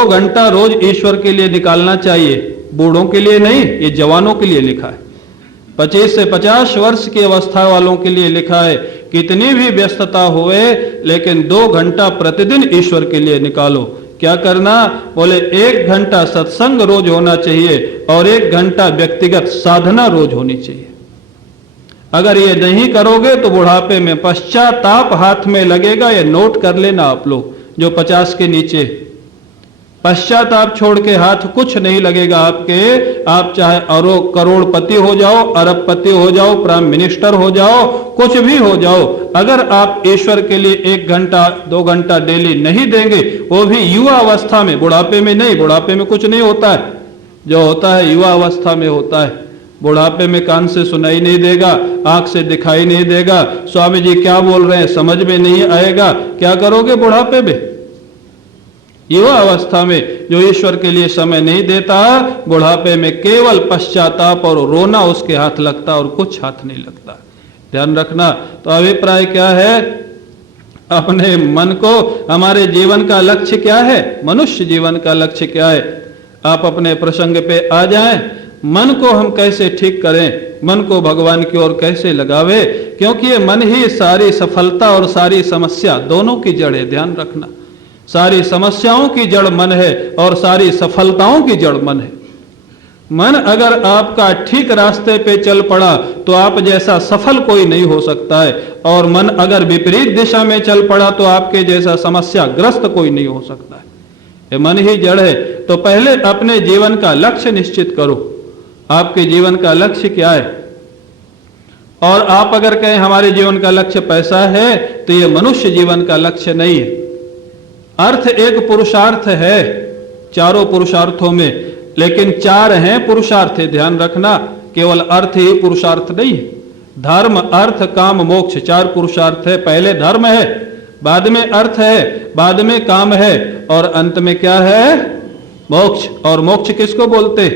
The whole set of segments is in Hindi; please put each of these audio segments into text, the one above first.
2 घंटा रोज ईश्वर के लिए निकालना चाहिए। बूढ़ों के लिए नहीं, ये जवानों के लिए लिखा है। 25 से 50 वर्ष की अवस्था वालों के लिए लिखा है। कितनी भी व्यस्तता हुए लेकिन 2 घंटा प्रतिदिन ईश्वर के लिए निकालो। क्या करना? बोले 1 घंटा सत्संग रोज होना चाहिए और 1 घंटा व्यक्तिगत साधना रोज होनी चाहिए। अगर ये नहीं करोगे तो बुढ़ापे में पश्चाताप हाथ में लगेगा। ये नोट कर लेना आप लोग जो 50 के नीचे, पश्चाताप छोड़ के हाथ कुछ नहीं लगेगा आपके। आप चाहे करोड़पति हो जाओ, अरबपति हो जाओ, प्राइम मिनिस्टर हो जाओ, कुछ भी हो जाओ, अगर आप ईश्वर के लिए 1 घंटा 2 घंटा डेली नहीं देंगे, वो भी युवा अवस्था में, बुढ़ापे में नहीं। बुढ़ापे में कुछ नहीं होता है, जो होता है युवा अवस्था में होता है। बुढ़ापे में कान से सुनाई नहीं देगा, आंख से दिखाई नहीं देगा, स्वामी जी क्या बोल रहे हैं समझ में नहीं आएगा। क्या करोगे बुढ़ापे में? युवा अवस्था में जो ईश्वर के लिए समय नहीं देता, बुढ़ापे में केवल पश्चाताप और रोना उसके हाथ लगता और कुछ हाथ नहीं लगता। ध्यान रखना। तो अभिप्राय क्या है? अपने मन को, हमारे जीवन का लक्ष्य क्या है? मनुष्य जीवन का लक्ष्य क्या है? आप अपने प्रसंग पे आ जाएं। मन को हम कैसे ठीक करें, मन को भगवान की ओर कैसे लगावे, क्योंकि ये मन ही सारी सफलता और सारी समस्या दोनों की जड़ है। ध्यान रखना, सारी समस्याओं की जड़ मन है और सारी सफलताओं की जड़ मन है। मन अगर आपका ठीक रास्ते पे चल पड़ा तो आप जैसा सफल कोई नहीं हो सकता है, और मन अगर विपरीत दिशा में चल पड़ा तो आपके जैसा समस्याग्रस्त कोई नहीं हो सकता है। ये मन ही जड़ है। तो पहले अपने जीवन का लक्ष्य निश्चित करो। आपके जीवन का लक्ष्य क्या है? और आप अगर कहें हमारे जीवन का लक्ष्य पैसा है, तो ये मनुष्य जीवन का लक्ष्य नहीं है। अर्थ एक पुरुषार्थ है चारों पुरुषार्थों में, लेकिन 4 हैं पुरुषार्थ। ध्यान रखना, केवल अर्थ ही पुरुषार्थ नहीं है। धर्म, अर्थ, काम, मोक्ष 4 पुरुषार्थ है। पहले धर्म है, बाद में अर्थ है, बाद में काम है, और अंत में क्या है? मोक्ष। और मोक्ष किसको बोलते?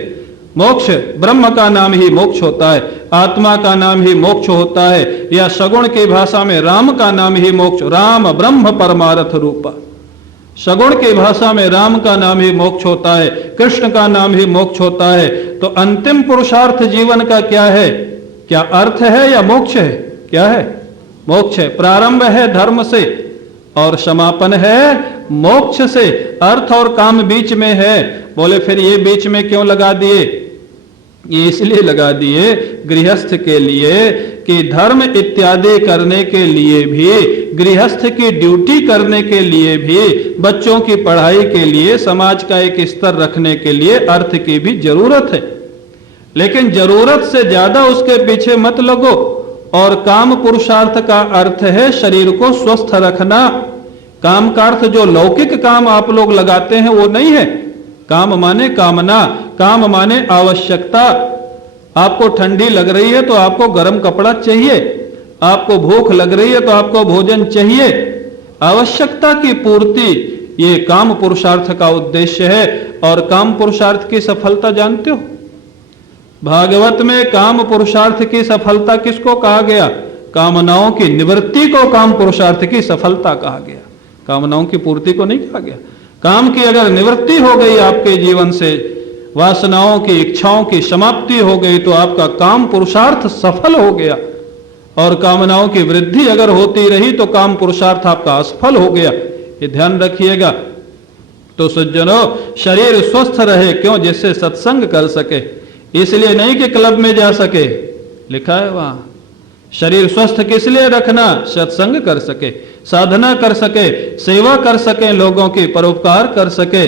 मोक्ष ब्रह्म का नाम ही मोक्ष होता है, आत्मा का नाम ही मोक्ष होता है, या सगुण की भाषा में राम का नाम ही मोक्ष। राम ब्रह्म परमार्थ रूपा। सगुण की भाषा में राम का नाम ही मोक्ष होता है, कृष्ण का नाम ही मोक्ष होता है। तो अंतिम पुरुषार्थ जीवन का क्या है? क्या अर्थ है या मोक्ष है? क्या है? मोक्ष है। प्रारंभ है धर्म से और समापन है मोक्ष से। अर्थ और काम बीच में है। बोले फिर ये बीच में क्यों लगा दिए? ये इसलिए लगा दिए गृहस्थ के लिए कि धर्म इत्यादि करने के लिए भी, गृहस्थ की ड्यूटी करने के लिए भी, बच्चों की पढ़ाई के लिए, समाज का एक स्तर रखने के लिए अर्थ की भी जरूरत है। लेकिन जरूरत से ज्यादा उसके पीछे मत लगो। और काम पुरुषार्थ का अर्थ है शरीर को स्वस्थ रखना। काम का अर्थ जो लौकिक काम आप लोग लगाते हैं वो नहीं है। काम माने कामना, काम माने आवश्यकता। आपको ठंडी लग रही है तो आपको गर्म कपड़ा चाहिए, आपको भूख लग रही है तो आपको भोजन चाहिए। आवश्यकता की पूर्ति ये काम पुरुषार्थ का उद्देश्य है। और काम पुरुषार्थ की सफलता जानते हो? भागवत में काम पुरुषार्थ की सफलता किसको कहा गया? कामनाओं की निवृत्ति को काम पुरुषार्थ की सफलता कहा गया, कामनाओं की पूर्ति को नहीं कहा गया। काम की अगर निवृत्ति हो गई आपके जीवन से, वासनाओं की, इच्छाओं की समाप्ति हो गई, तो आपका काम पुरुषार्थ सफल हो गया। और कामनाओं की वृद्धि अगर होती रही तो काम पुरुषार्थ आपका असफल हो गया। ये ध्यान रखिएगा। तो सज्जनों, शरीर स्वस्थ रहे, क्यों? जिससे सत्संग कर सके। इसलिए नहीं कि क्लब में जा सके, लिखा है वहां। शरीर स्वस्थ किस लिए रखना? सत्संग कर सके, साधना कर सके, सेवा कर सके, लोगों की परोपकार कर सके,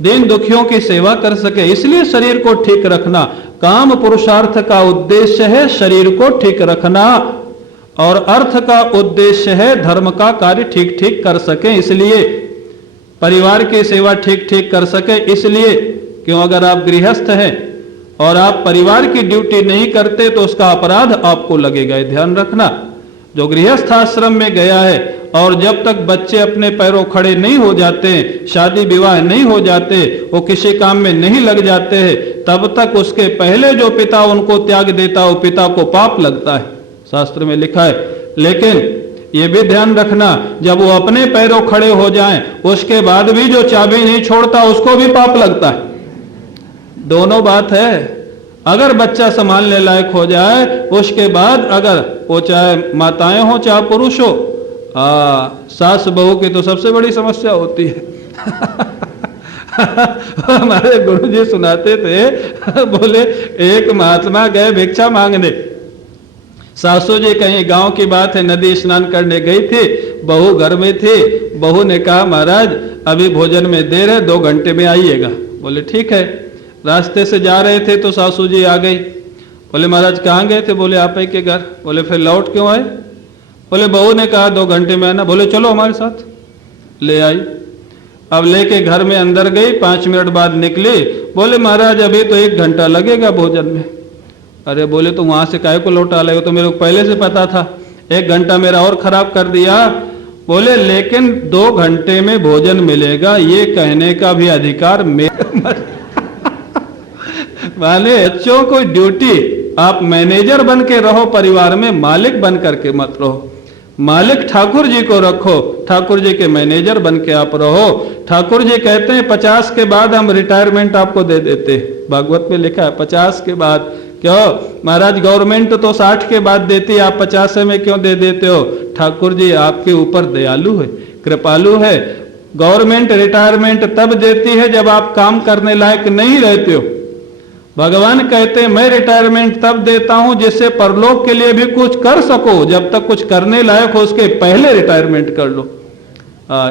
दीन दुखियों की सेवा कर सके। इसलिए शरीर को ठीक रखना काम पुरुषार्थ का उद्देश्य है, शरीर को ठीक रखना। और अर्थ का उद्देश्य है धर्म का कार्य ठीक ठीक कर सके, इसलिए परिवार की सेवा ठीक ठीक कर सके। इसलिए क्यों? अगर आप गृहस्थ हैं और आप परिवार की ड्यूटी नहीं करते तो उसका अपराध आपको लगेगा। ध्यान रखना। जो गृहस्थ आश्रम में गया है और जब तक बच्चे अपने पैरों खड़े नहीं हो जाते, शादी विवाह नहीं हो जाते, वो किसी काम में नहीं लग जाते हैं, तब तक उसके पहले जो पिता उनको त्याग देता है वो पिता को पाप लगता है, शास्त्र में लिखा है। लेकिन ये भी ध्यान रखना, जब वो अपने पैरों खड़े हो जाएं, उसके बाद भी जो चाबी नहीं छोड़ता उसको भी पाप लगता है। दोनों बात है। अगर बच्चा संभालने लायक हो जाए, उसके बाद अगर वो चाहे माताएं हो चाहे पुरुष हो, सास बहू की तो सबसे बड़ी समस्या होती है। हमारे गुरुजी सुनाते थे, बोले एक महात्मा गए भिक्षा मांगने। सासू जी कहीं गांव की बात है, नदी स्नान करने गई थी, बहू घर में थी। बहू ने कहा महाराज अभी भोजन में देर है, 2 घंटे में आइएगा। बोले ठीक है। रास्ते से जा रहे थे तो सासू जी आ गई। बोले महाराज कहाँ गए थे? बोले आप ही के घर। बोले फिर लौट क्यों आए? बोले बहू ने कहा 2 घंटे में आना। बोले चलो हमारे साथ। ले आई। अब लेके घर में अंदर गई, 5 मिनट बाद निकली। बोले महाराज अभी तो 1 घंटा लगेगा भोजन में। अरे बोले तो वहां से काहे को लौटा लाए? तो मेरे को पहले से पता था, 1 घंटा मेरा और खराब कर दिया। बोले लेकिन 2 घंटे में भोजन मिलेगा, ये कहने का भी अधिकार मेरा। माने बच्चों को ड्यूटी, आप मैनेजर बन के रहो परिवार में, मालिक बन करके मत रहो। मालिक ठाकुर जी को रखो, ठाकुर जी के मैनेजर बन के आप रहो। ठाकुर जी कहते हैं 50 के बाद हम रिटायरमेंट आपको दे देते। भागवत में लिखा है 50 के बाद। क्यों महाराज? गवर्नमेंट तो 60 के बाद देती है, आप 50 में क्यों दे देते हो? ठाकुर जी आपके ऊपर दयालु है, कृपालु है। गवर्नमेंट रिटायरमेंट तब देती है जब आप काम करने लायक नहीं रहते हो। भगवान कहते हैं मैं रिटायरमेंट तब देता हूं जिससे परलोक के लिए भी कुछ कर सको। जब तक कुछ करने लायक हो उसके पहले रिटायरमेंट कर लो।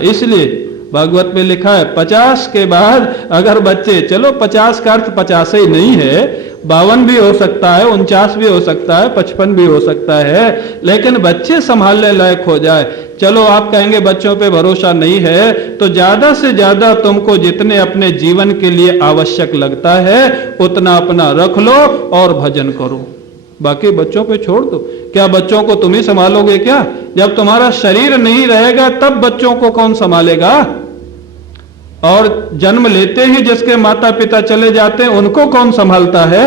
इसलिए भागवत में लिखा है 50 के बाद अगर बच्चे, चलो 50 का अर्थ 50 ही नहीं है, 52 भी हो सकता है, 49 भी हो सकता है, 55 भी हो सकता है, लेकिन बच्चे संभालने लायक हो जाए। चलो आप कहेंगे बच्चों पे भरोसा नहीं है, तो ज्यादा से ज्यादा तुमको जितने अपने जीवन के लिए आवश्यक लगता है उतना अपना रख लो और भजन करो, बाकी बच्चों पे छोड़ दो। क्या बच्चों को तुम ही संभालोगे क्या? जब तुम्हारा शरीर नहीं रहेगा तब बच्चों को कौन संभालेगा? और जन्म लेते ही जिसके माता पिता चले जाते हैं उनको कौन संभालता है?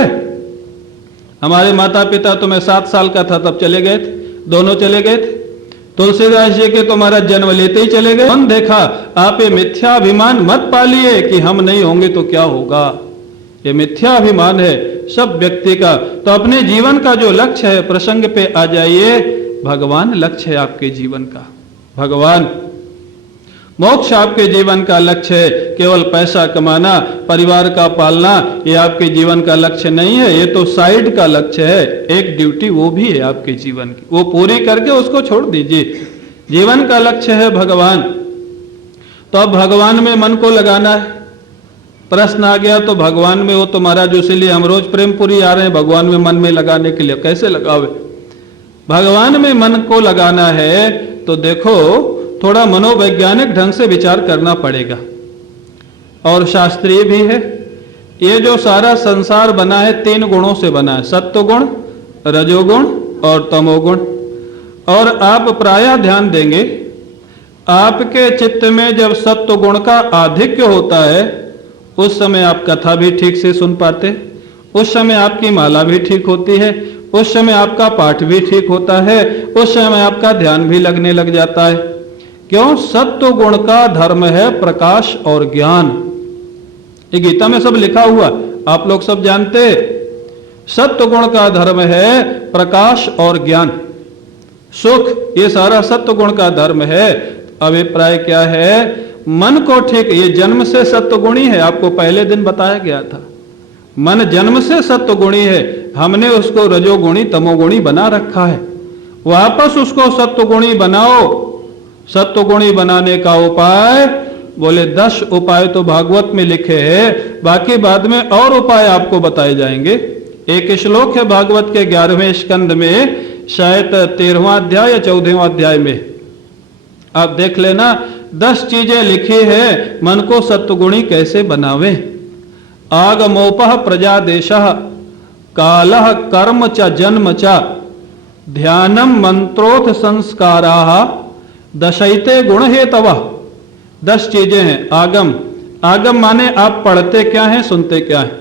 हमारे माता पिता तो मैं 7 साल का था तब चले गए थे, दोनों चले गए थे। तुलसीदास जी के तुम्हारा जन्म लेते ही चले गए। कौन देखा? आप ये मिथ्याभिमान मत पालिए कि हम नहीं होंगे तो क्या होगा। ये मिथ्याभिमान है सब व्यक्ति का। तो अपने जीवन का जो लक्ष्य है, प्रसंग पे आ जाइए। भगवान लक्ष्य है आपके जीवन का, भगवान। मोक्ष आपके जीवन का लक्ष्य है। केवल पैसा कमाना, परिवार का पालना, ये आपके जीवन का लक्ष्य नहीं है। ये तो साइड का लक्ष्य है, एक ड्यूटी वो भी है आपके जीवन की, वो पूरी करके उसको छोड़ दीजिए। जीवन का लक्ष्य है भगवान। तो अब भगवान में मन को लगाना है। प्रश्न आ गया तो भगवान में हो तो महाराज इसीलिए हम रोज प्रेमपुरी आ रहे हैं भगवान में मन में लगाने के लिए। कैसे लगावे? भगवान में मन को लगाना है तो देखो थोड़ा मनोवैज्ञानिक ढंग से विचार करना पड़ेगा और शास्त्रीय भी है। ये जो सारा संसार बना है 3 गुणों से बना है, सत्वगुण, रजोगुण और तमोगुण। और आप प्रायः ध्यान देंगे आपके चित्त में जब सत्वगुण का आधिक्य होता है उस समय आप कथा भी ठीक से सुन पाते, उस समय आपकी माला भी ठीक होती है, उस समय आपका पाठ भी ठीक होता है, उस समय आपका ध्यान भी लगने लग जाता है। क्यों? सत्व गुण का धर्म है प्रकाश और ज्ञान। ये गीता में सब लिखा हुआ, आप लोग सब जानते। सत्व गुण का धर्म है प्रकाश और ज्ञान, सुख, ये सारा सत्व गुण का धर्म है। अभिप्राय क्या है? मन को ठीक, ये जन्म से सत्वगुणी है, आपको पहले दिन बताया गया था। मन जन्म से सत्वगुणी है, हमने उसको रजोगुणी तमोगुणी बना रखा है। वापस उसको सत्वगुणी बनाओ। सत्वगुणी बनाने का उपाय बोले 10 उपाय तो भागवत में लिखे हैं, बाकी बाद में और उपाय आपको बताए जाएंगे। एक श्लोक है भागवत के 11वें स्कंद में, शायद 13वां अध्याय या 14वां अध्याय में, आप देख लेना। 10 चीजें लिखी है मन को सत्वगुणी कैसे बनावे। आगमोपः प्रजादेशः कालः कर्म च जन्म च ध्यानम मंत्रोथ संस्काराः दशैते गुण हेतवः। 10 चीजें हैं। आगम, आगम माने आप पढ़ते क्या हैं, सुनते क्या हैं।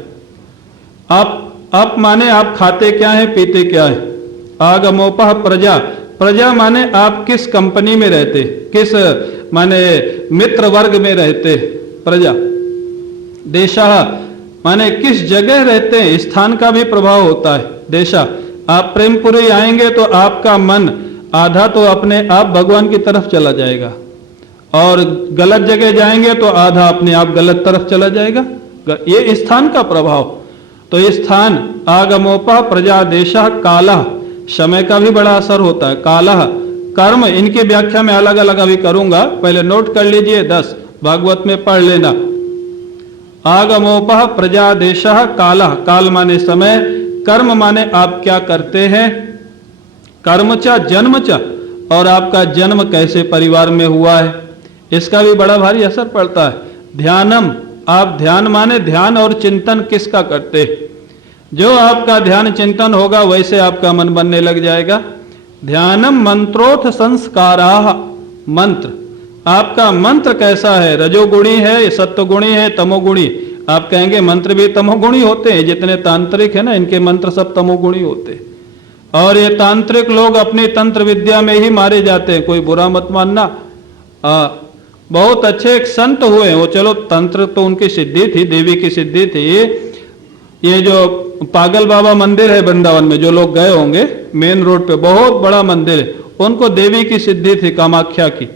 आप माने आप खाते क्या हैं, पीते क्या हैं। आगमोपः प्रजा, प्रजा माने आप किस कंपनी में रहते, किस माने मित्र वर्ग में रहते, प्रजा। देशः माने किस जगह रहते हैं, स्थान का भी प्रभाव होता है। देशा, आप प्रेमपुरी आएंगे तो आपका मन आधा तो अपने आप भगवान की तरफ चला जाएगा, और गलत जगह जाएंगे तो आधा अपने आप गलत तरफ चला जाएगा। ये स्थान का प्रभाव। तो ये स्थान आगमोपा प्रजा देशा काला, समय का भी बड़ा असर होता है। काला कर्म, इनकी व्याख्या में अलग अलग अभी करूंगा, पहले नोट कर लीजिए, 10 भागवत में पढ़ लेना। आगमोपा प्रजा देशा काला, काल माने समय, कर्म माने आप क्या करते हैं, कर्म च जन्म च, और आपका जन्म कैसे परिवार में हुआ है, इसका भी बड़ा भारी असर पड़ता है। ध्यानम, आप ध्यान माने ध्यान और चिंतन किसका करते, जो आपका ध्यान चिंतन होगा वैसे आपका मन बनने लग जाएगा। ध्यानम मंत्रोथ संस्काराः, मंत्र, आपका मंत्र कैसा है, रजोगुणी है, सत्वगुणी है, तमोगुणी। आप कहेंगे मंत्र भी तमोगुणी होते हैं, जितने तांत्रिक है ना इनके मंत्र सब तमोगुणी होते हैं, और ये तांत्रिक लोग अपनी तंत्र विद्या में ही मारे जाते हैं, कोई बुरा मत मानना। बहुत अच्छे एक संत हुए, वो चलो तंत्र तो उनकी सिद्धि थी, देवी की सिद्धि थी। ये जो पागल बाबा मंदिर है वृंदावन में, जो लोग गए होंगे, मेन रोड पे बहुत बड़ा मंदिर है, उनको देवी की सिद्धि थी, कामाख्या की।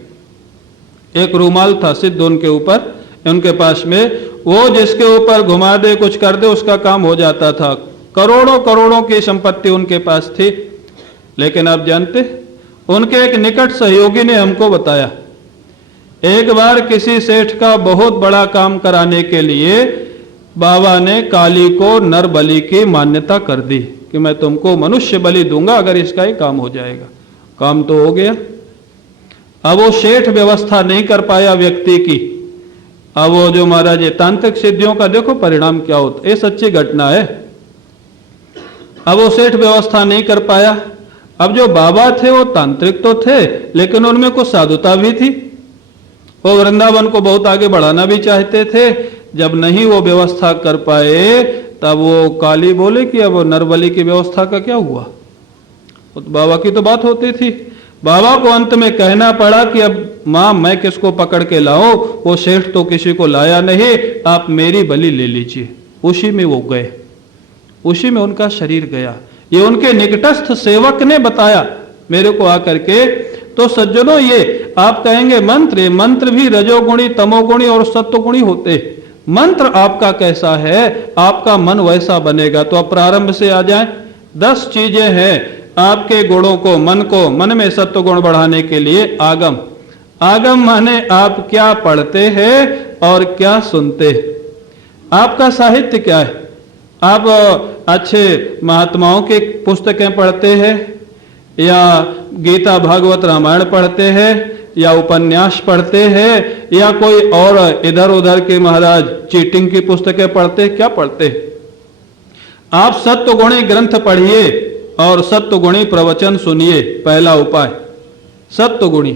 एक रूमाल था सिद्ध उनके ऊपर, उनके पास में, वो जिसके ऊपर घुमा दे कुछ कर दे उसका काम हो जाता था। करोड़ों करोड़ों की संपत्ति उनके पास थी। लेकिन आप जानते, उनके एक निकट सहयोगी ने हमको बताया, एक बार किसी सेठ का बहुत बड़ा काम कराने के लिए बाबा ने काली को नर बलि की मान्यता कर दी कि मैं तुमको मनुष्य बलि दूंगा अगर इसका ही काम हो जाएगा। काम तो हो गया। अब वो सेठ व्यवस्था नहीं कर पाया व्यक्ति की। अब वो जो महाराज ये तांत्रिक सिद्धियों का देखो परिणाम क्या होता, ये सच्ची घटना है। अब वो सेठ व्यवस्था नहीं कर पाया। अब जो बाबा थे वो तांत्रिक तो थे, लेकिन उनमें कुछ साधुता भी थी। वो वृंदावन को बहुत आगे बढ़ाना भी चाहते थे। जब नहीं वो व्यवस्था कर पाए, तब वो काली बोले कि अब नरबली की व्यवस्था का क्या हुआ। तो बाबा की तो बात होती थी। बाबा को अंत में कहना पड़ा कि अब मां मैं किसको पकड़ के लाऊं, वो सेठ तो किसी को लाया नहीं, आप मेरी बलि ले लीजिए। उसी में वो गए, उसी में उनका शरीर गया। ये उनके निकटस्थ सेवक ने बताया मेरे को आकर के। तो सज्जनों, ये आप कहेंगे मंत्र, मंत्र भी रजोगुणी, तमोगुणी और सत्वगुणी होते। मंत्र आपका कैसा है, आपका मन वैसा बनेगा। तो अब प्रारंभ से आ जाए। 10 चीजें हैं आपके गुणों को, मन में सत्व गुण बढ़ाने के लिए। आगम, आगम माने आप क्या पढ़ते हैं और क्या सुनते हैं। आपका साहित्य क्या है, आप अच्छे महात्माओं की पुस्तकें पढ़ते हैं, या गीता भागवत रामायण पढ़ते हैं, या उपन्यास पढ़ते हैं, या कोई और इधर उधर के महाराज चीटिंग की पुस्तकें पढ़ते, क्या पढ़ते। आप सत्वगुणी ग्रंथ पढ़िए और सत्वगुणी प्रवचन सुनिए। पहला उपाय सत्वगुणी,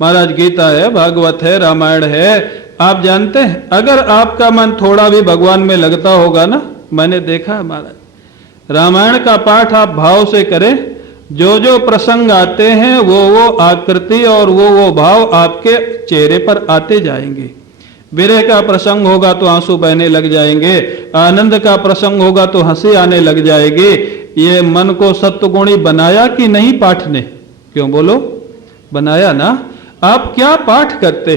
महाराज गीता है, भागवत है, रामायण है। आप जानते हैं अगर आपका मन थोड़ा भी भगवान में लगता होगा ना, मैंने देखा है महाराज, रामायण का पाठ आप भाव से करें, जो जो प्रसंग आते हैं वो आकृति और वो भाव आपके चेहरे पर आते जाएंगे। विरह का प्रसंग होगा तो आंसू बहने लग जाएंगे, आनंद का प्रसंग होगा तो हंसी आने लग जाएगी। ये मन को सत्वगुणी बनाया कि नहीं पाठ ने, क्यों बोलो, बनाया ना। आप क्या पाठ करते,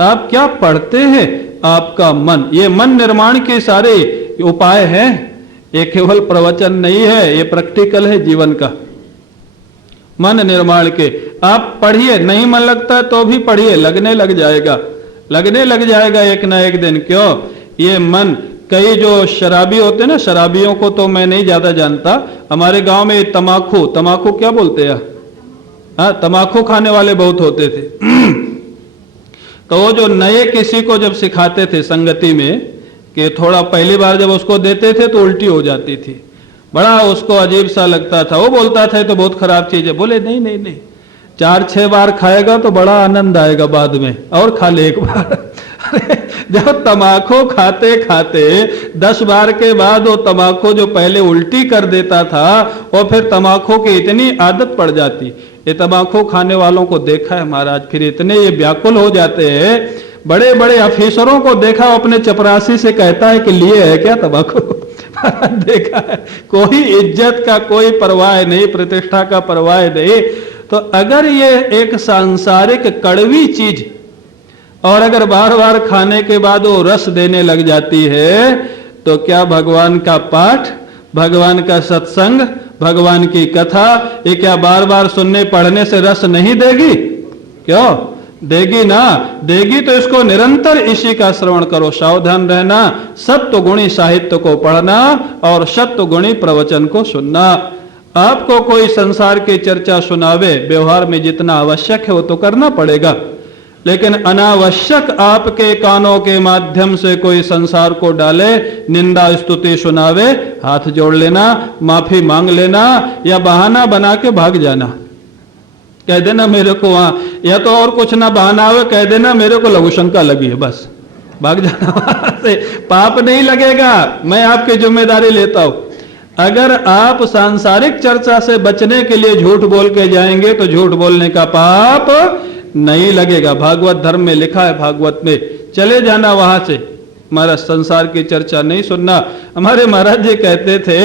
आप क्या पढ़ते हैं, आपका मन, ये मन निर्माण के सारे उपाय हैं। ये केवल प्रवचन नहीं है, ये प्रैक्टिकल है जीवन का। मन निर्माण के आप पढ़िए, नहीं मन लगता तो भी पढ़िए, लगने लग जाएगा, लगने लग जाएगा एक ना एक दिन। क्यों, ये मन, कई जो शराबी होते हैं ना, शराबियों को तो मैं नहीं ज्यादा जानता, हमारे गांव में तमाकू क्या बोलते हैं, हाँ, तमाकू खाने वाले बहुत होते थे। तो वो जो नए किसी को जब सिखाते थे संगति में, कि थोड़ा पहली बार जब उसको देते थे तो उल्टी हो जाती थी, बड़ा उसको अजीब सा लगता था। वो बोलता था तो बहुत खराब चीज है। बोले नहीं नहीं नहीं, 4-6 बार खाएगा तो बड़ा आनंद आएगा बाद में, और खा ले एक बार। अरे जब तमाकू खाते खाते 10 बार के बाद वो तमाकू जो पहले उल्टी कर देता था, और फिर तमाकू की इतनी आदत पड़ जाती, ये तंबाकू खाने वालों को देखा है महाराज, फिर इतने ये व्याकुल हो जाते हैं। बड़े बड़े अफीसरों को देखा, अपने चपरासी से कहता है कि लिए है क्या तंबाकू? देखा है, कोई इज्जत का कोई परवाह नहीं, प्रतिष्ठा का परवाह नहीं। तो अगर ये एक सांसारिक कड़वी चीज और अगर बार बार खाने के बाद वो रस देने लग जाती है, तो क्या भगवान का पाठ, भगवान का सत्संग, भगवान की कथा, ये क्या बार बार सुनने पढ़ने से रस नहीं देगी? क्यों देगी? ना देगी तो इसको निरंतर इसी का श्रवण करो। सावधान रहना, सत्व गुणी साहित्य को पढ़ना और सत्व गुणी प्रवचन को सुनना। आपको कोई संसार की चर्चा सुनावे, व्यवहार में जितना आवश्यक है वो तो करना पड़ेगा, लेकिन अनावश्यक आपके कानों के माध्यम से कोई संसार को डाले, निंदा स्तुति सुनावे, हाथ जोड़ लेना, माफी मांग लेना या बहाना बना के भाग जाना। कह देना मेरे को वहां, या तो और कुछ ना बहाना हो, कह देना मेरे को लघु शंका लगी है, बस भाग जाना वहां से। पाप नहीं लगेगा, मैं आपकी जिम्मेदारी लेता हूं। अगर आप सांसारिक चर्चा से बचने के लिए झूठ बोल के जाएंगे तो झूठ बोलने का पाप नहीं लगेगा। भागवत धर्म में लिखा है, भागवत में, चले जाना वहां से, महाराज संसार की चर्चा नहीं सुनना। हमारे महाराज जी कहते थे,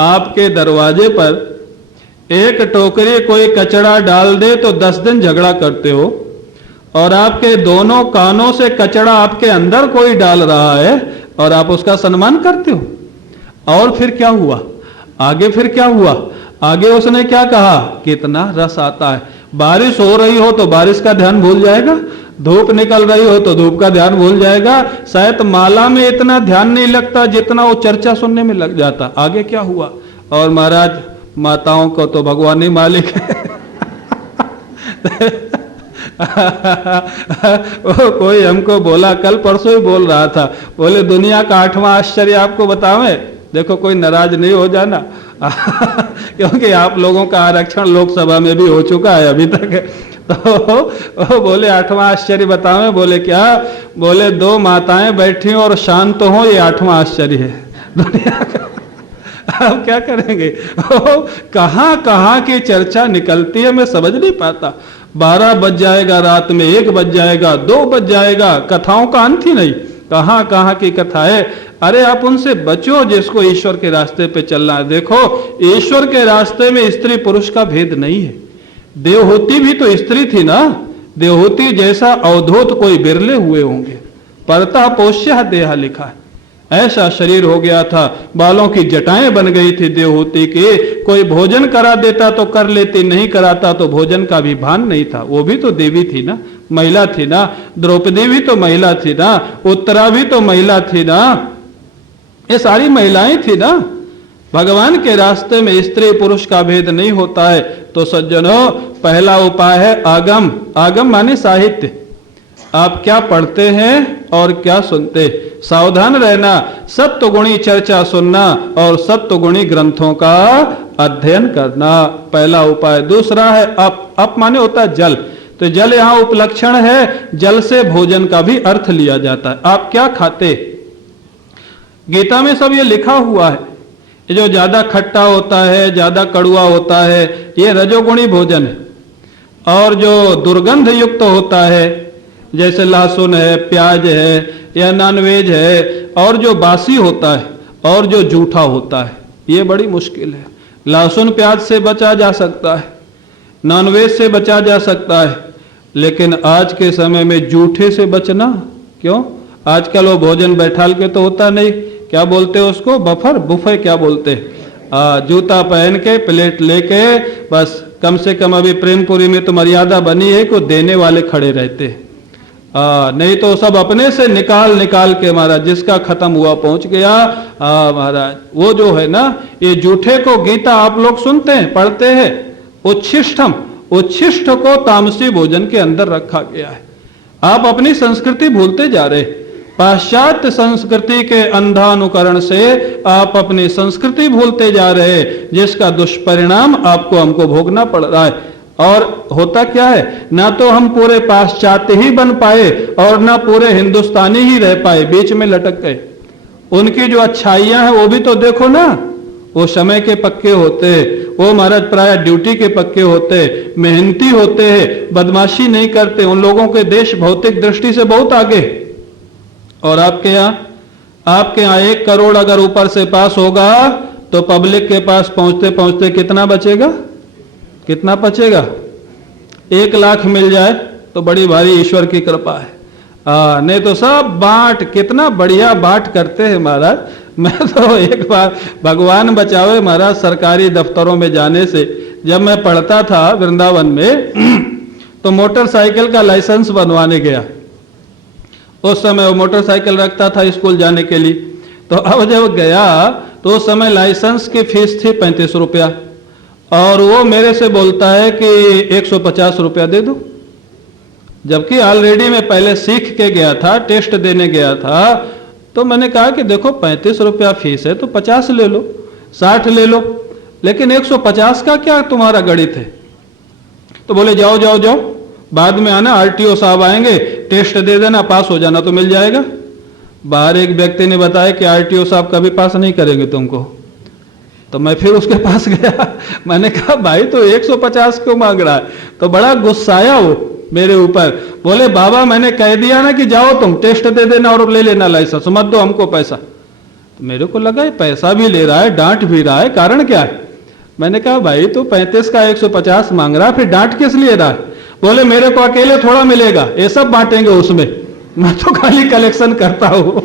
आपके दरवाजे पर एक टोकरी कोई कचरा डाल दे तो 10 दिन झगड़ा करते हो, और आपके दोनों कानों से कचरा आपके अंदर कोई डाल रहा है और आप उसका सम्मान करते हो। और फिर क्या हुआ आगे? फिर क्या हुआ आगे? उसने क्या कहा? कितना रस आता है। बारिश हो रही हो तो बारिश का ध्यान भूल जाएगा, धूप निकल रही हो तो धूप का ध्यान भूल जाएगा। शायद माला में इतना ध्यान नहीं लगता जितना वो चर्चा सुनने में लग जाता। आगे क्या हुआ? और महाराज माताओं को तो भगवान ही मालिक है। वो कोई हमको बोला, कल परसों ही बोल रहा था, बोले दुनिया का 8वां आश्चर्य आपको बतावें। देखो कोई नाराज नहीं हो जाना क्योंकि आप लोगों का आरक्षण लोकसभा में भी हो चुका है अभी तक। तो बोले 8वां आश्चर्य बतावें। बोले क्या? बोले 2 माताएं बैठी और शांत हो, ये 8वां आश्चर्य है दुनिया का। अब क्या करेंगे? कहां कहां की चर्चा निकलती है, मैं समझ नहीं पाता। 12 बज जाएगा रात में, 1 बज जाएगा, 2 बज जाएगा, कथाओं का अंत ही नहीं। कहां कहां की कथा है। अरे आप उनसे बचो जिसको ईश्वर के रास्ते पे चलना है। देखो ईश्वर के रास्ते में स्त्री पुरुष का भेद नहीं है। देवहूति भी तो स्त्री थी ना। देवहूति जैसा अवधूत कोई बिरले हुए होंगे। परता पोष्य देहा लिखा है, ऐसा शरीर हो गया था, बालों की जटाएं बन गई थी देवहूति की। कोई भोजन करा देता तो कर लेती, नहीं कराता तो भोजन का भी भान नहीं था। वो भी तो देवी थी ना, महिला थी ना। द्रौपदी भी तो महिला थी ना, उत्तरा भी तो महिला थी ना, ये सारी महिलाएं थी ना। भगवान के रास्ते में स्त्री पुरुष का भेद नहीं होता है। तो सज्जनों, पहला उपाय है आगम। आगम माने साहित्य। आप क्या पढ़ते हैं और क्या सुनते, सावधान रहना। सत्वगुणी चर्चा सुनना और सत्वगुणी ग्रंथों का अध्ययन करना, पहला उपाय। दूसरा है अप माने होता है जल। तो जल यहां उपलक्षण है, जल से भोजन का भी अर्थ लिया जाता है। आप क्या खाते? गीता में सब ये लिखा हुआ है। ये जो ज्यादा खट्टा होता है, ज्यादा कड़वा होता है, ये रजोगुणी भोजन है। और जो दुर्गंध युक्त होता है, जैसे लहसुन है, प्याज है या नॉनवेज है, और जो बासी होता है और जो जूठा होता है, ये बड़ी मुश्किल है। लहसुन प्याज से बचा जा सकता है, नॉनवेज से बचा जा सकता है, लेकिन आज के समय में जूठे से बचना क्यों? आजकल वो भोजन बैठाल के तो होता नहीं, क्या बोलते हैं उसको? बफर, बुफे क्या बोलते हैं? जूता पहन के प्लेट लेके, बस कम से कम अभी प्रेमपुरी में तो मर्यादा बनी है कि देने वाले खड़े रहते हैं। नहीं तो सब अपने से निकाल निकाल के महाराज जिसका खत्म हुआ पहुंच गया। महाराज वो जो है ना, ये जूठे को गीता आप लोग सुनते हैं, पढ़ते हैं। उच्छिष्टम, उच्छिष्ट को तामसी भोजन के अंदर रखा गया है। आप अपनी संस्कृति भूलते जा रहे। पाश्चात्य संस्कृति के अंधानुकरण से आप अपनी संस्कृति भूलते जा रहे, जिसका दुष्परिणाम आपको हमको भोगना पड़ रहा है। और होता क्या है, ना तो हम पूरे पाश्चात्य ही बन पाए और ना पूरे हिंदुस्तानी ही रह पाए, बीच में लटक गए। उनकी जो अच्छाइयां हैं वो भी तो देखो ना, वो समय के पक्के होते, वो महाराज प्राय ड्यूटी के पक्के होते हैं, मेहनती होते हैं, बदमाशी नहीं करते, उन लोगों के देश भौतिक दृष्टि से बहुत आगे। और आपके यहाँ 1 करोड़ अगर ऊपर से पास होगा तो पब्लिक के पास पहुंचते पहुंचते कितना बचेगा, कितना बचेगा? 1 लाख मिल जाए तो बड़ी भारी ईश्वर की कृपा है। नहीं तो सब बांट, कितना बढ़िया बांट करते हैं महाराज। मैं तो एक बार, भगवान बचावे महाराज, सरकारी दफ्तरों में जाने से, जब मैं पढ़ता था वृंदावन में तो मोटरसाइकिल का लाइसेंस बनवाने गया। उस समय वो मोटरसाइकिल रखता था स्कूल जाने के लिए। तो अब जब गया तो उस समय लाइसेंस की फीस थी 35 रुपया, और वो मेरे से बोलता है कि 150 रुपया दे दो, जबकि ऑलरेडी मैं पहले सीख के गया था, टेस्ट देने गया था। तो मैंने कहा कि देखो 35 रुपया फीस है तो 50 ले लो, 60 ले लो, लेकिन 150 का क्या तुम्हारा गणित है? तो बोले जाओ जाओ जाओ, बाद में आना, आरटीओ साहब आएंगे, टेस्ट दे देना, पास हो जाना तो मिल जाएगा। बाहर एक व्यक्ति ने बताया कि आरटीओ साहब कभी पास नहीं करेंगे तुमको। तो मैं फिर उसके पास गया, मैंने कहा भाई तो 150 क्यों मांग रहा है? तो बड़ा गुस्साया वो मेरे ऊपर। बोले बाबा मैंने कह दिया ना कि जाओ तुम टेस्ट दे देना और ले लेना लाइसेंस, मत दो हमको पैसा। तो मेरे को लगा ये पैसा भी ले रहा है, डांट भी रहा है, कारण क्या है? मैंने कहा भाई तो 35 का 150 मांग रहा है, फिर डांट किस लिए रहा है? बोले मेरे को अकेले थोड़ा मिलेगा, ये सब बांटेंगे उसमें, मैं तो खाली कलेक्शन करता हूं।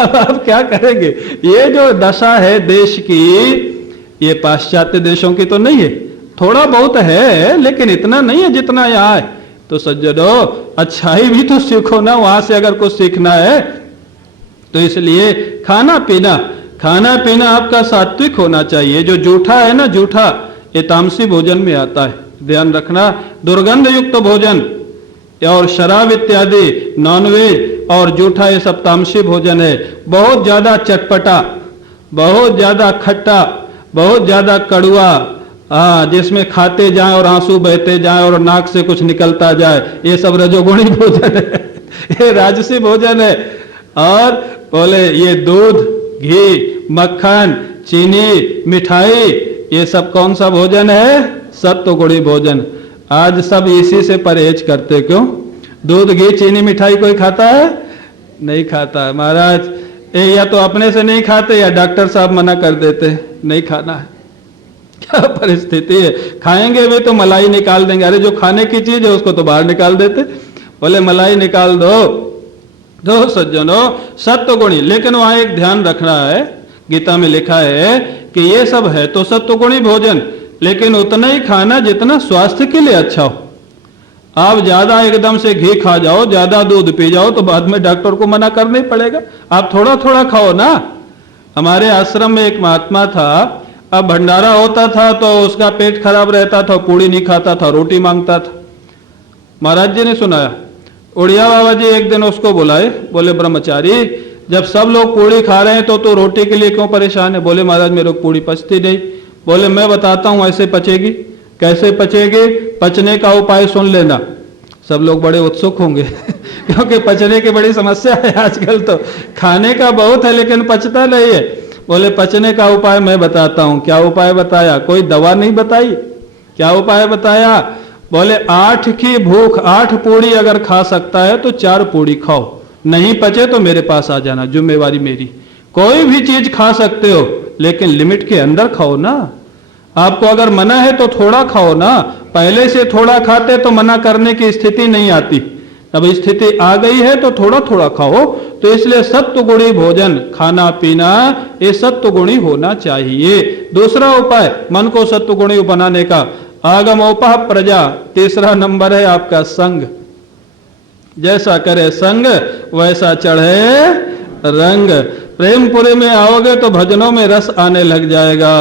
अब क्या करेंगे? ये जो दशा है देश की, ये पाश्चात्य देशों की तो नहीं है, थोड़ा बहुत है लेकिन इतना नहीं है जितना यहाँ है। तो सज्जनों अच्छाई भी तो सीखो ना, वहां से अगर कुछ सीखना है तो। इसलिए खाना पीना आपका सात्विक होना चाहिए। जो जूठा है ना, जूठा, ये तामसी भोजन में आता है, ध्यान रखना। दुर्गंध युक्त भोजन और शराब इत्यादि, नॉनवेज और जूठा, ये सब तामसी भोजन है। बहुत ज्यादा चटपटा, बहुत ज्यादा खट्टा, बहुत ज्यादा कड़वा, जिसमें खाते जाएं और आंसू बहते जाएं और नाक से कुछ निकलता जाए, ये सब रजोगुणी भोजन है, ये राजसी भोजन है। और बोले ये दूध, घी, मक्खन, चीनी, मिठाई, ये सब कौन सा भोजन है? सत्वगुणी भोजन। आज सब इसी से परहेज करते। क्यों? दूध, घी, चीनी, मिठाई कोई खाता है? नहीं खाता महाराज। या तो अपने से नहीं खाते या डॉक्टर साहब मना कर देते नहीं खाना है। क्या परिस्थिति है? खाएंगे भी तो मलाई निकाल देंगे। अरे जो खाने की चीज है उसको तो बाहर निकाल देते, बोले मलाई निकाल दो सज्जनों सत्वगुणी। लेकिन वहां एक ध्यान रखना है, गीता में लिखा है कि ये सब है तो सत्वगुणी भोजन, लेकिन उतना ही खाना जितना स्वास्थ्य के लिए अच्छा हो। आप ज्यादा एकदम से घी खा जाओ, ज्यादा दूध पी जाओ तो बाद में डॉक्टर को मना करना ही पड़ेगा। आप थोड़ा थोड़ा खाओ ना। हमारे आश्रम में एक महात्मा था, अब भंडारा होता था तो उसका पेट खराब रहता था, पूड़ी नहीं खाता था, रोटी मांगता था। महाराज जी ने सुनाया, उड़िया बाबा जी एक दिन उसको बुलाए, बोले ब्रह्मचारी जब सब लोग पूड़ी खा रहे हैं तो रोटी के लिए क्यों परेशान है? बोले महाराज मेरे को पूड़ी पचती नहीं। बोले मैं बताता हूं ऐसे पचेगी। कैसे पचेगी? पचने का उपाय सुन लेना। सब लोग बड़े उत्सुक होंगे क्योंकि पचने की बड़ी समस्या है आजकल। तो खाने का बहुत है लेकिन पचता नहीं है। बोले पचने का उपाय मैं बताता हूं। क्या उपाय बताया? कोई दवा नहीं बताई, क्या उपाय बताया? बोले 8 की भूख, 8 पूड़ी अगर खा सकता है तो 4 पूड़ी खाओ, नहीं पचे तो मेरे पास आ जाना, जिम्मेवारी मेरी। कोई भी चीज खा सकते हो लेकिन लिमिट के अंदर खाओ ना। आपको अगर मना है तो थोड़ा खाओ ना, पहले से थोड़ा खाते तो मना करने की स्थिति नहीं आती। अब स्थिति आ गई है तो थोड़ा थोड़ा खाओ। तो इसलिए सत्वगुणी भोजन, खाना पीना ये सत्वगुणी होना चाहिए। दूसरा उपाय मन को सत्वगुणी बनाने का, आगमोपह प्रजा। तीसरा नंबर है आपका संग। जैसा करे संग वैसा चढ़े रंग। प्रेमपुरी में आओगे तो भजनों में रस आने लग जाएगा,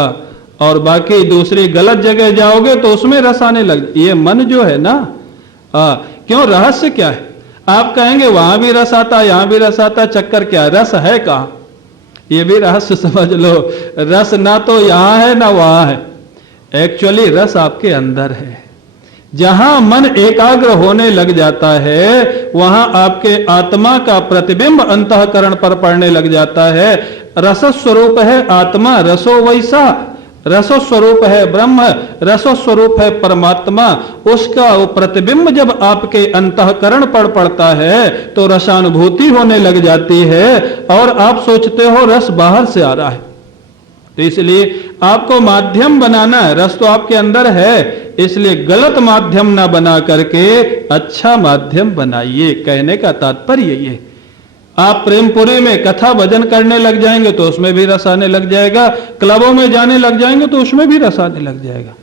और बाकी दूसरी गलत जगह जाओगे तो उसमें रस आने लग। ये मन जो है ना, क्यों? रहस्य क्या है? आप कहेंगे वहां भी रस आता, यहां भी रस आता, चक्कर क्या है? रस है कहां? ये भी रहस्य समझ लो। रस ना तो यहां है ना वहां है, एक्चुअली रस आपके अंदर है। जहां मन एकाग्र होने लग जाता है वहां आपके आत्मा का प्रतिबिंब अंतःकरण पर पड़ने लग जाता है। रस स्वरूप है आत्मा, रसो वैसा। रसस्वरूप है ब्रह्म, रसस्वरूप है परमात्मा, उसका वो प्रतिबिंब जब आपके अंतःकरण पर पड़ता है तो रसानुभूति होने लग जाती है और आप सोचते हो रस बाहर से आ रहा है। तो इसलिए आपको माध्यम बनाना है, रस तो आपके अंदर है, इसलिए गलत माध्यम ना बना करके अच्छा माध्यम बनाइए। कहने का तात्पर्य यही है। आप प्रेमपुरी में कथा भजन करने लग जाएंगे तो उसमें भी रस आने लग जाएगा, क्लबों में जाने लग जाएंगे तो उसमें भी रस आने लग जाएगा।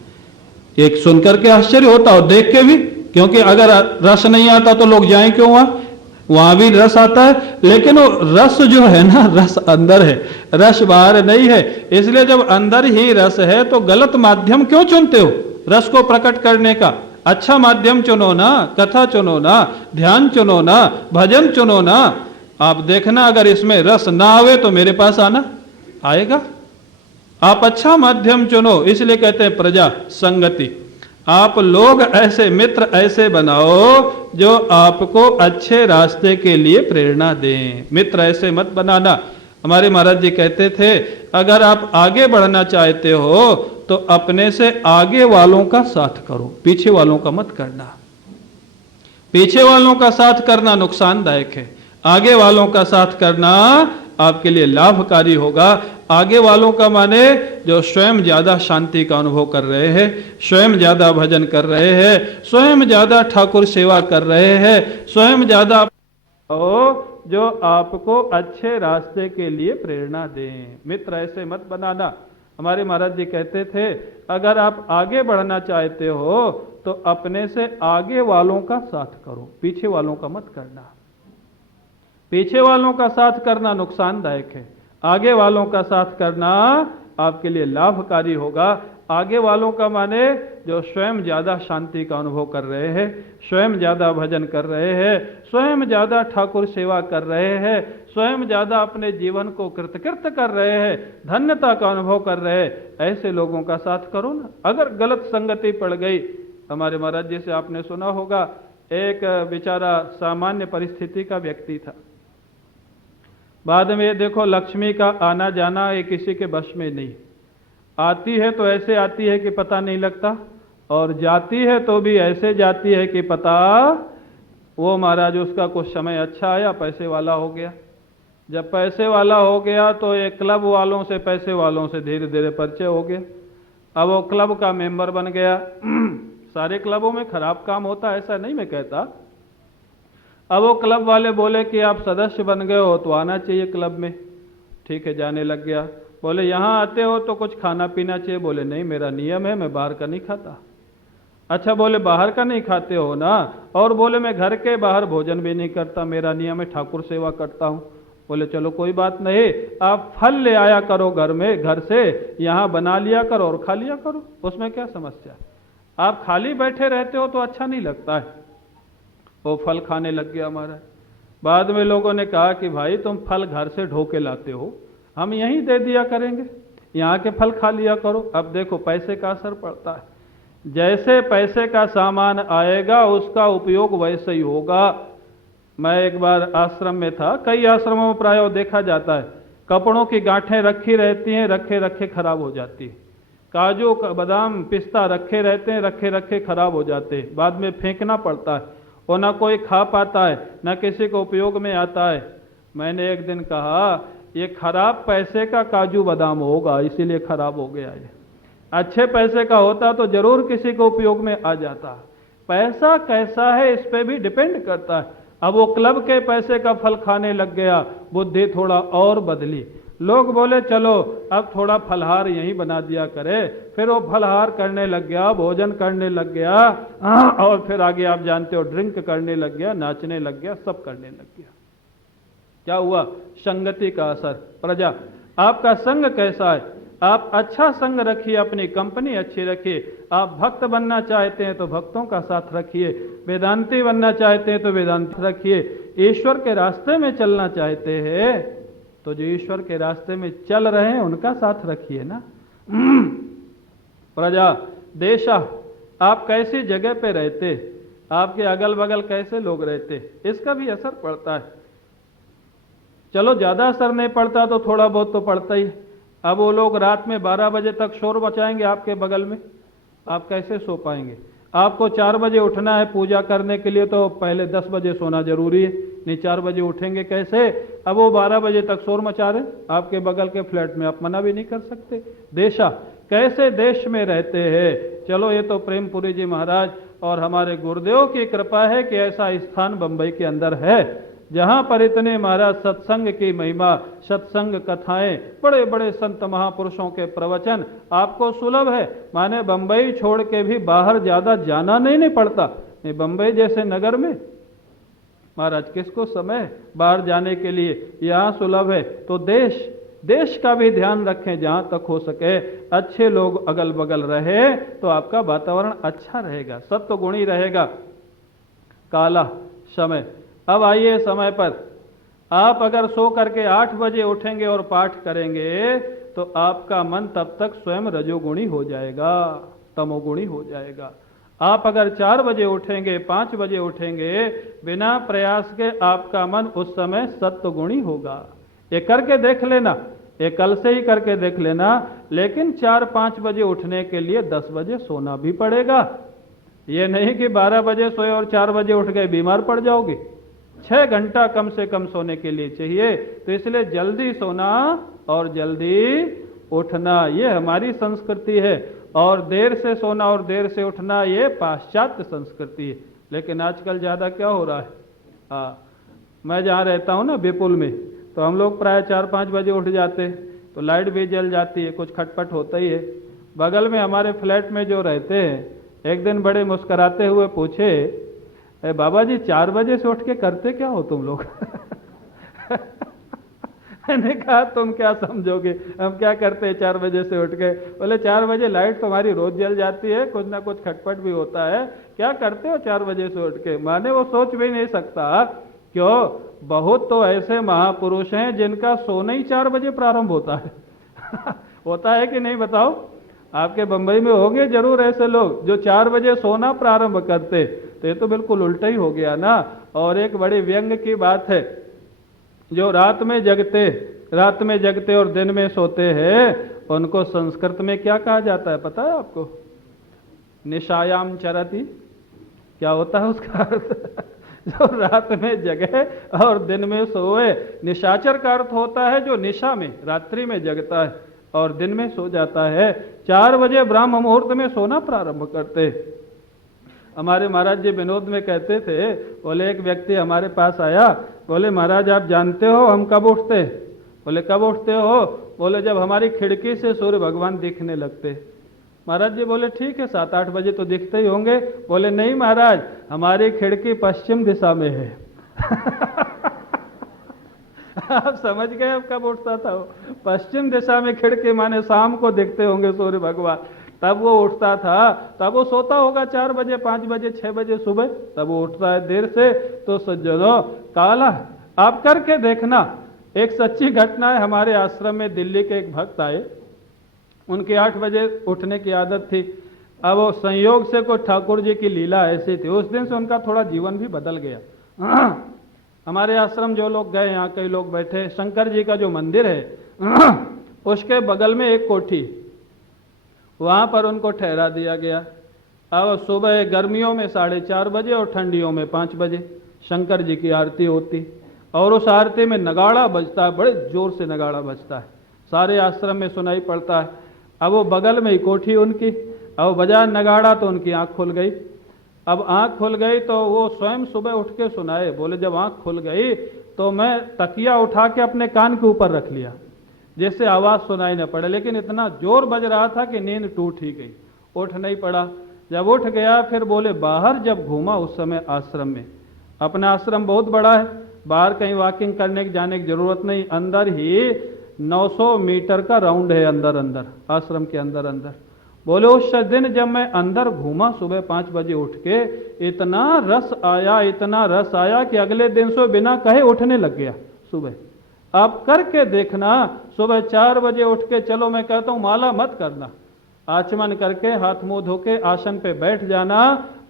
एक सुनकर के आश्चर्य होता और देख के भी, क्योंकि अगर रस नहीं आता तो लोग जाएं क्यों? वहां भी रस आता है, लेकिन वो रस जो है ना, रस अंदर है, रस बाहर नहीं है। इसलिए जब अंदर ही रस है तो गलत माध्यम क्यों चुनते हो? रस को प्रकट करने का अच्छा माध्यम चुनो ना, कथा चुनो ना, ध्यान चुनो ना, भजन चुनो ना। आप देखना अगर इसमें रस ना आवे तो मेरे पास आना आएगा। आप अच्छा माध्यम चुनो, इसलिए कहते हैं प्रजा संगति। आप लोग ऐसे मित्र ऐसे बनाओ जो आपको अच्छे रास्ते के लिए प्रेरणा दें। मित्र ऐसे मत बनाना। हमारे महाराज जी कहते थे, अगर आप आगे बढ़ना चाहते हो तो अपने से आगे वालों का साथ करो, पीछे वालों का मत करना। पीछे वालों का साथ करना नुकसानदायक है, आगे वालों का साथ करना आपके लिए लाभकारी होगा। आगे वालों का माने जो स्वयं ज्यादा शांति का अनुभव कर रहे हैं, स्वयं ज्यादा भजन कर रहे हैं, स्वयं ज्यादा ठाकुर सेवा कर रहे हैं, स्वयं ज्यादा जो आपको अच्छे रास्ते के लिए प्रेरणा दें। मित्र ऐसे मत बनाना। हमारे महाराज जी कहते थे, अगर आप आगे बढ़ना चाहते हो तो अपने से आगे वालों का साथ करो, पीछे वालों का मत करना। पीछे वालों का साथ करना नुकसानदायक है, आगे वालों का साथ करना आपके लिए लाभकारी होगा। आगे वालों का माने जो स्वयं ज्यादा शांति का अनुभव कर रहे हैं, स्वयं ज्यादा भजन कर रहे हैं, स्वयं ज्यादा ठाकुर सेवा कर रहे हैं, स्वयं ज्यादा अपने जीवन को कृतकृत कर रहे हैं, धन्यता का अनुभव कर रहे हैं, ऐसे लोगों का साथ करो ना। अगर गलत संगति पड़ गई, हमारे महाराज जी से आपने सुना होगा, एक बेचारा सामान्य परिस्थिति का व्यक्ति था। बाद में देखो लक्ष्मी का आना जाना ये किसी के बस में नहीं, आती है तो ऐसे आती है कि पता नहीं लगता, और जाती है तो भी ऐसे जाती है कि पता। वो महाराज उसका कुछ समय अच्छा आया, पैसे वाला हो गया। जब पैसे वाला हो गया तो ये क्लब वालों से, पैसे वालों से धीरे धीरे परिचय हो गया। अब वो क्लब का मेंबर बन गया। सारे क्लबों में खराब काम होता है ऐसा नहीं मैं कहता। अब वो क्लब वाले बोले कि आप सदस्य बन गए हो तो आना चाहिए क्लब में। ठीक है, जाने लग गया। बोले यहाँ आते हो तो कुछ खाना पीना चाहिए। बोले नहीं, मेरा नियम है, मैं बाहर का नहीं खाता। अच्छा, बोले बाहर का नहीं खाते हो ना? और बोले मैं घर के बाहर भोजन भी नहीं करता, मेरा नियम है, ठाकुर सेवा करता हूँ। बोले चलो कोई बात नहीं, आप फल ले आया करो घर में, घर से यहाँ बना लिया करो और खा लिया करो, उसमें क्या समस्या। आप खाली बैठे रहते हो तो अच्छा नहीं लगता है। वो फल खाने लग गया हमारा। बाद में लोगों ने कहा कि भाई तुम फल घर से ढो के लाते हो, हम यहीं दे दिया करेंगे, यहाँ के फल खा लिया करो। अब देखो पैसे का असर पड़ता है, जैसे पैसे का सामान आएगा उसका उपयोग वैसे ही होगा। मैं एक बार आश्रम में था, कई आश्रमों में प्राय देखा जाता है, कपड़ों की गांठें रखी रहती हैं, रखे रखे खराब हो जाती है। काजू बादाम पिस्ता रखे रहते हैं, रखे रखे खराब हो जाते हैं, बाद में फेंकना पड़ता है, और ना कोई खा पाता है, ना किसी को उपयोग में आता है। मैंने एक दिन कहा ये खराब पैसे का काजू बादाम होगा, इसीलिए खराब हो गया। ये अच्छे पैसे का होता तो जरूर किसी को उपयोग में आ जाता। पैसा कैसा है इस पे भी डिपेंड करता है। अब वो क्लब के पैसे का फल खाने लग गया, बुद्धि थोड़ा और बदली। लोग बोले चलो अब थोड़ा फलहार यहीं बना दिया करे, फिर वो फलहार करने लग गया, भोजन करने लग गया, और फिर आगे आप जानते हो ड्रिंक करने लग गया, नाचने लग गया, सब करने लग गया। क्या हुआ? संगति का असर। प्रजा, आपका संग कैसा है? आप अच्छा संग रखिए, अपनी कंपनी अच्छी रखिए। आप भक्त बनना चाहते हैं तो भक्तों का साथ रखिए, वेदांती बनना चाहते हैं तो वेदांती रखिए, ईश्वर के रास्ते में चलना चाहते हैं तो जो ईश्वर के रास्ते में चल रहे हैं उनका साथ रखिए ना। प्रजा, देशा, आप कैसी जगह पे रहते, आपके अगल बगल कैसे लोग रहते, इसका भी असर पड़ता है। चलो ज्यादा असर नहीं पड़ता तो थोड़ा बहुत तो पड़ता ही। अब वो लोग रात में 12 बजे तक शोर मचाएंगे आपके बगल में, आप कैसे सो पाएंगे? आपको 4 बजे उठना है पूजा करने के लिए, तो पहले 10 बजे सोना जरूरी है, नहीं 4 बजे उठेंगे कैसे? अब वो 12 बजे तक शोर मचा रहे आपके बगल के फ्लैट में, आप मना भी नहीं कर सकते। देशा कैसे देश में रहते हैं। चलो ये तो प्रेमपुरी जी महाराज और हमारे गुरुदेव की कृपा है कि ऐसा स्थान बंबई के अंदर है जहां पर इतने महाराज सत्संग की महिमा, सत्संग कथाएं, बड़े बड़े संत महापुरुषों के प्रवचन आपको सुलभ है। माने बंबई छोड़ के भी बाहर ज्यादा जाना नहीं पड़ता। नहीं, बंबई जैसे नगर में महाराज किसको समय बाहर जाने के लिए, यहाँ सुलभ है। तो देश का भी ध्यान रखें, जहां तक हो सके अच्छे लोग अगल बगल रहे तो आपका वातावरण अच्छा रहेगा, सत्व गुणी रहेगा। काला समय, अब आइए समय पर, आप अगर सो करके 8 बजे उठेंगे और पाठ करेंगे तो आपका मन तब तक स्वयं रजोगुणी हो जाएगा, तमोगुणी हो जाएगा। आप अगर 4 बजे उठेंगे, 5 बजे उठेंगे, बिना प्रयास के आपका मन उस समय सत्वगुणी होगा। ये करके देख लेना, ये कल से ही करके देख लेना। लेकिन 4-5 बजे उठने के लिए 10 बजे सोना भी पड़ेगा। ये नहीं कि 12 बजे सोए और 4 बजे उठ गए, बीमार पड़ जाओगे। 6 घंटा कम से कम सोने के लिए चाहिए। तो इसलिए जल्दी सोना और जल्दी उठना, ये हमारी संस्कृति है। और देर से सोना और देर से उठना ये पाश्चात्य संस्कृति है। लेकिन आजकल ज़्यादा क्या हो रहा है, मैं जहाँ रहता हूँ ना विपुल में, तो हम लोग प्राय 4-5 बजे उठ जाते, तो लाइट भी जल जाती है, कुछ खटपट होता ही है। बगल में हमारे फ्लैट में जो रहते हैं, एक दिन बड़े मुस्कुराते हुए पूछे, बाबा जी 4 बजे से उठ के करते क्या हो तुम लोग? मैंने कहा तुम क्या समझोगे, हम क्या करते हैं 4 बजे से उठ के? बोले 4 बजे लाइट तुम्हारी रोज जल जाती है, कुछ ना कुछ खटपट भी होता है, क्या करते हो 4 बजे से उठ के? माने वो सोच भी नहीं सकता। क्यों? बहुत तो ऐसे महापुरुष हैं जिनका सोना ही 4 बजे प्रारंभ होता है। होता है कि नहीं बताओ? आपके बंबई में होंगे जरूर ऐसे लोग जो 4 बजे सोना प्रारंभ करते। तो ये तो बिल्कुल उल्टा ही हो गया ना। और एक बड़ी व्यंग की बात है, जो रात में जगते और दिन में सोते हैं, उनको संस्कृत में क्या कहा जाता है पता है आपको? निशायाम चरति। क्या होता है उसका अर्थ? जो रात में जगे और दिन में सोए। निशाचर का अर्थ होता है जो निशा में, रात्रि में जगता है और दिन में सो जाता है। 4 बजे ब्राह्म मुहूर्त में सोना प्रारंभ करते। हमारे महाराज जी विनोद में कहते थे, बोले एक व्यक्ति हमारे पास आया, बोले महाराज आप जानते हो हम कब उठते? बोले कब उठते हो? बोले जब हमारी खिड़की से सूर्य भगवान दिखने लगते। महाराज जी बोले ठीक है 7-8 बजे तो दिखते ही होंगे। बोले नहीं महाराज, हमारी खिड़की पश्चिम दिशा में है। आप समझ गए अब कब उठता था वो? पश्चिम दिशा में खिड़की, माने शाम को दिखते होंगे सूर्य भगवान, तब वो उठता था। तब वो सोता होगा 4 बजे, 5 बजे, 6 बजे सुबह, तब वो उठता है देर से। तो सज्जनों, काला आप करके देखना। एक सच्ची घटना है, हमारे आश्रम में दिल्ली के एक भक्त आए, उनकी 8 बजे उठने की आदत थी। अब वो संयोग से कोई ठाकुर जी की लीला ऐसी थी, उस दिन से उनका थोड़ा जीवन भी बदल गया। हमारे आश्रम जो लोग गए, यहाँ कई लोग बैठे, शंकर जी का जो मंदिर है उसके बगल में एक कोठी, वहाँ पर उनको ठहरा दिया गया। अब सुबह गर्मियों में 4:30 बजे और ठंडियों में 5 बजे शंकर जी की आरती होती, और उस आरती में नगाड़ा बजता है, बड़े जोर से नगाड़ा बजता है, सारे आश्रम में सुनाई पड़ता है। अब वो बगल में ही कोठी उनकी, अब बजा नगाड़ा तो उनकी आंख खुल गई। अब आंख खुल गई तो वो स्वयं सुबह उठ के सुनाए। बोले जब आंख खुल गई तो मैं तकिया उठा के अपने कान के ऊपर रख लिया, जिससे आवाज़ सुनाई न पड़े, लेकिन इतना जोर बज रहा था कि नींद टूट ही गई, उठ नहीं पड़ा। जब उठ गया फिर बोले बाहर जब घूमा उस समय आश्रम में, अपना आश्रम बहुत बड़ा है, बाहर कहीं वॉकिंग करने की जाने की जरूरत नहीं, अंदर ही 900 मीटर का राउंड है, अंदर आश्रम के अंदर। बोले उस दिन जब मैं अंदर घूमा सुबह 5 बजे उठ के, इतना रस आया कि अगले दिन से बिना कहे उठने लग गया सुबह। आप करके देखना, सुबह 4 बजे उठ के, चलो मैं कहता हूं माला मत करना, आचमन करके हाथ मुंह धो के आसन पे बैठ जाना,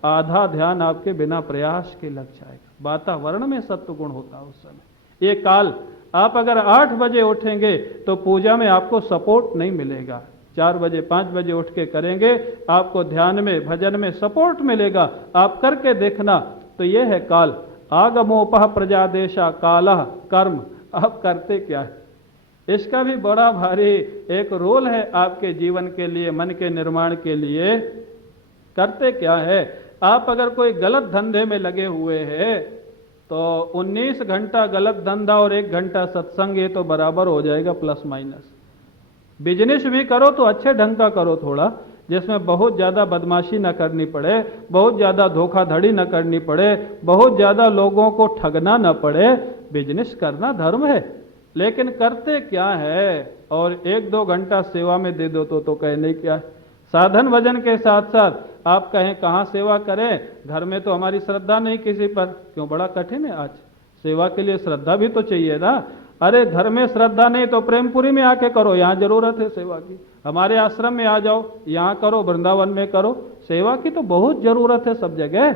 आधा ध्यान आपके बिना प्रयास के लग जाएगा। वातावरण में सत्व गुण होता है उस समय। ये काल आप अगर 8 बजे उठेंगे तो पूजा में आपको सपोर्ट नहीं मिलेगा। 4 बजे 5 बजे उठ के करेंगे, आपको ध्यान में भजन में सपोर्ट मिलेगा। आप करके देखना। तो ये है काल। आगमोपह प्रजादेशा कालः कर्म। आप करते क्या है? इसका भी बड़ा भारी एक रोल है आपके जीवन के लिए, मन के निर्माण के लिए। करते क्या है? आप अगर कोई गलत धंधे में लगे हुए हैं तो 19 घंटा गलत धंधा और 1 घंटा सत्संग, ये तो बराबर हो जाएगा प्लस माइनस। बिजनेस भी करो तो अच्छे ढंग का करो थोड़ा, जिसमें बहुत ज़्यादा बदमाशी न करनी पड़े, बहुत ज़्यादा धोखाधड़ी न करनी पड़े, बहुत ज़्यादा लोगों को ठगना न पड़े। बिजनेस करना धर्म है, लेकिन करते क्या है? और 1-2 घंटा सेवा में दे दो तो कहने क्या है? साधन भजन के साथ साथ आप कहें कहाँ सेवा करें? घर में तो हमारी श्रद्धा नहीं किसी पर। क्यों बड़ा कठिन है आज? सेवा के लिए श्रद्धा भी तो चाहिए ना। अरे घर में श्रद्धा नहीं तो प्रेमपुरी में आके करो, यहाँ जरूरत है सेवा की। हमारे आश्रम में आ जाओ, यहाँ करो, वृंदावन में करो। सेवा की तो बहुत जरूरत है सब जगह।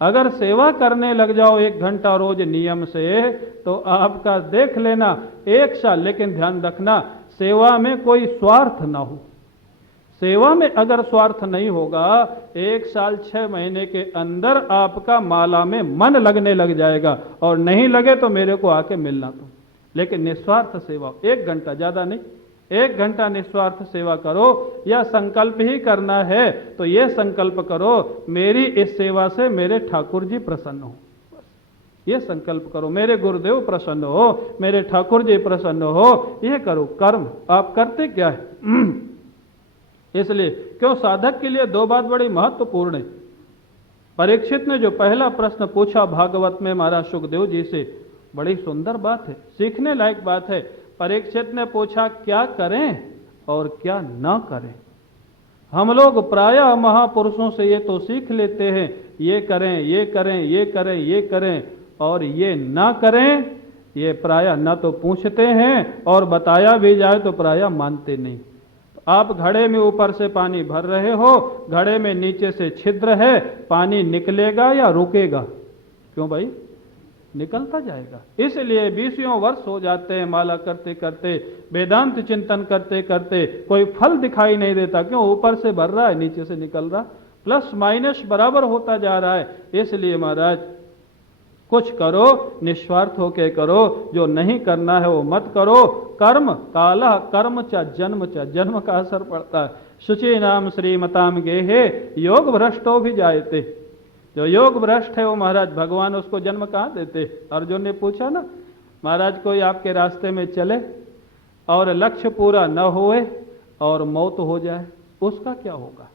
अगर सेवा करने लग जाओ 1 घंटा रोज नियम से, तो आपका देख लेना 1 साल, लेकिन ध्यान रखना सेवा में कोई स्वार्थ ना हो। सेवा में अगर स्वार्थ नहीं होगा, 1 साल 6 महीने के अंदर आपका माला में मन लगने लग जाएगा, और नहीं लगे तो मेरे को आके मिलना तुम। लेकिन निस्वार्थ सेवा 1 घंटा, ज्यादा नहीं, 1 घंटा निस्वार्थ सेवा करो। या संकल्प ही करना है तो ये संकल्प करो, मेरी इस सेवा से मेरे ठाकुर जी प्रसन्न हो। ये संकल्प करो, मेरे गुरुदेव प्रसन्न हो, मेरे ठाकुर जी प्रसन्न हो। ये करो कर्म। आप करते क्या है? इसलिए क्यों साधक के लिए 2 बात बड़ी महत्वपूर्ण है। परीक्षित ने जो पहला प्रश्न पूछा भागवत में महाराज सुखदेव जी से, बड़ी सुंदर बात है, सीखने लायक बात है। परीक्षित ने पूछा क्या करें और क्या ना करें। हम लोग प्रायः महापुरुषों से ये तो सीख लेते हैं, ये करें, ये करें, ये करें, ये करें, और ये ना करें, ये प्रायः न तो पूछते हैं, और बताया भी जाए तो प्रायः मानते नहीं। आप घड़े में ऊपर से पानी भर रहे हो, घड़े में नीचे से छिद्र है, पानी निकलेगा या रुकेगा? क्यों भाई? निकलता जाएगा। इसलिए 20 वर्ष हो जाते हैं माला करते करते, वेदांत चिंतन करते करते, कोई फल दिखाई नहीं देता। क्यों? ऊपर से भर रहा है, नीचे से निकल रहा, प्लस माइनस बराबर होता जा रहा है। इसलिए महाराज कुछ करो, निस्वार्थ होके करो, जो नहीं करना है वो मत करो। कर्म कालः कर्म च जन्म च, जन्म का असर पड़ता है। शुचि नाम श्रीमताम गेहे योग भ्रष्टो भी जायते। जो योग भ्रष्ट है वो महाराज भगवान उसको जन्म कहाँ देते? अर्जुन ने पूछा ना, महाराज कोई आपके रास्ते में चले और लक्ष्य पूरा न होए और मौत हो जाए, उसका क्या होगा?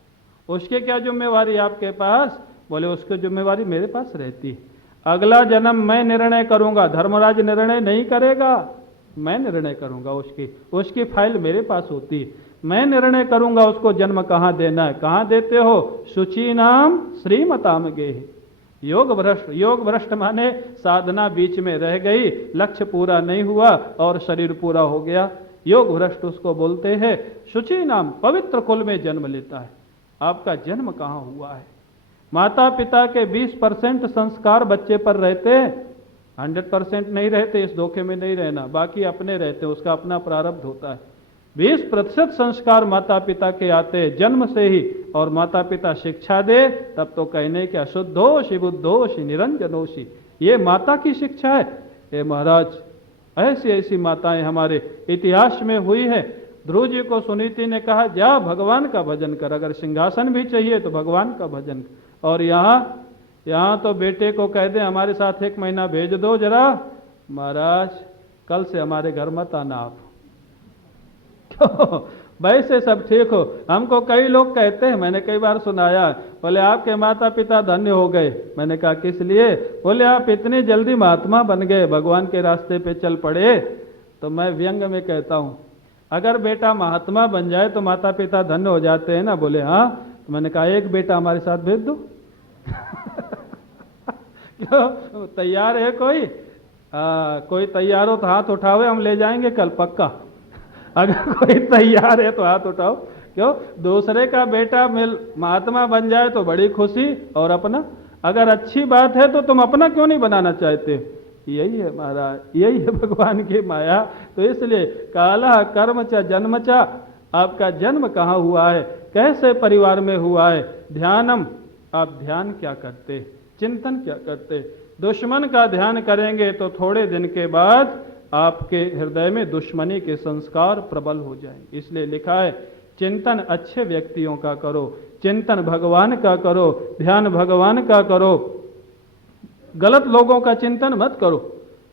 उसके क्या जिम्मेवारी आपके पास? बोले उसकी जिम्मेवारी मेरे पास रहती है। अगला जन्म मैं निर्णय करूंगा, धर्मराज निर्णय नहीं करेगा, मैं निर्णय करूंगा। उसकी फाइल मेरे पास होती है, मैं निर्णय करूंगा उसको जन्म कहाँ देना है। कहाँ देते हो? शुचि नाम श्रीमताम गेहे। योग भ्रष्ट, योग भ्रष्ट माने साधना बीच में रह गई, लक्ष्य पूरा नहीं हुआ और शरीर पूरा हो गया, योग भ्रष्ट उसको बोलते हैं। शुचि नाम पवित्र कुल में जन्म लेता है। आपका जन्म कहाँ हुआ है? माता पिता के 20% संस्कार बच्चे पर रहते हैं, 100% नहीं रहते। इस धोखे में नहीं रहना, बाकी अपने रहते, उसका अपना प्रारब्ध होता है। 20% संस्कार माता पिता के आते हैं जन्म से ही, और माता पिता शिक्षा दे तब तो कहने क्या, शुद्धोषि बुद्धोषि निरंजनोषि, ये माता की शिक्षा है। हे महाराज ऐसी ऐसी माताएं हमारे इतिहास में हुई है। ध्रुव जी को सुनीति ने कहा जा भगवान का भजन कर, अगर सिंहासन भी चाहिए तो भगवान का भजन कर। और यहाँ तो बेटे को कह दे हमारे साथ 1 महीना भेज दो जरा, महाराज कल से हमारे घर मत आना आप। वैसे सब ठीक हो। हमको कई लोग कहते हैं, मैंने कई बार सुनाया, बोले आपके माता पिता धन्य हो गए। मैंने कहा किस लिए? बोले आप इतनी जल्दी महात्मा बन गए, भगवान के रास्ते पे चल पड़े। तो मैं व्यंग में कहता हूँ अगर बेटा महात्मा बन जाए तो माता पिता धन्य हो जाते हैं ना? बोले हाँ। तो मैंने कहा एक बेटा हमारे साथ भेज दो। क्यों? तैयार है कोई? कोई तैयार हो तो हाथ उठावे, हम ले जाएंगे कल पक्का। अगर कोई तैयार है तो हाथ उठाओ। क्यों? दूसरे का बेटा महात्मा बन जाए तो बड़ी खुशी, और अपना अगर अच्छी बात है तो तुम अपना क्यों नहीं बनाना चाहते? यही है महाराज, यही है भगवान की माया। तो इसलिए काला कर्म च जन्म च, आपका जन्म कहाँ हुआ है, कैसे परिवार में हुआ है। ध्यानम, आप ध्यान क्या करते, चिंतन क्या करते। दुश्मन का ध्यान करेंगे तो थोड़े दिन के बाद आपके हृदय में दुश्मनी के संस्कार प्रबल हो जाएंगे। इसलिए लिखा है चिंतन अच्छे व्यक्तियों का करो, चिंतन भगवान का करो, ध्यान भगवान का करो, गलत लोगों का चिंतन मत करो।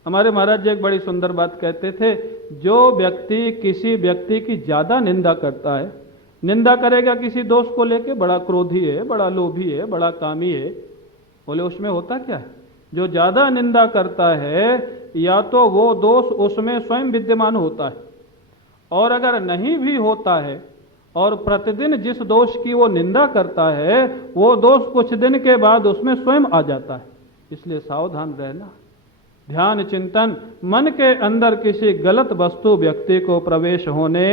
हमारे महाराज जी एक बड़ी सुंदर बात कहते थे, जो व्यक्ति किसी व्यक्ति की ज्यादा निंदा करता है, निंदा करेगा किसी दोस्त को लेके, बड़ा क्रोधी है, बड़ा लोभी है, बड़ा कामी है, बोले उसमें होता क्या है, जो ज्यादा निंदा करता है या तो वो दोष उसमें स्वयं विद्यमान होता है, और अगर नहीं भी होता है और प्रतिदिन जिस दोष की वो निंदा करता है वो दोष कुछ दिन के बाद उसमें स्वयं आ जाता है। इसलिए सावधान रहना। ध्यान चिंतन, मन के अंदर किसी गलत वस्तु व्यक्ति को प्रवेश होने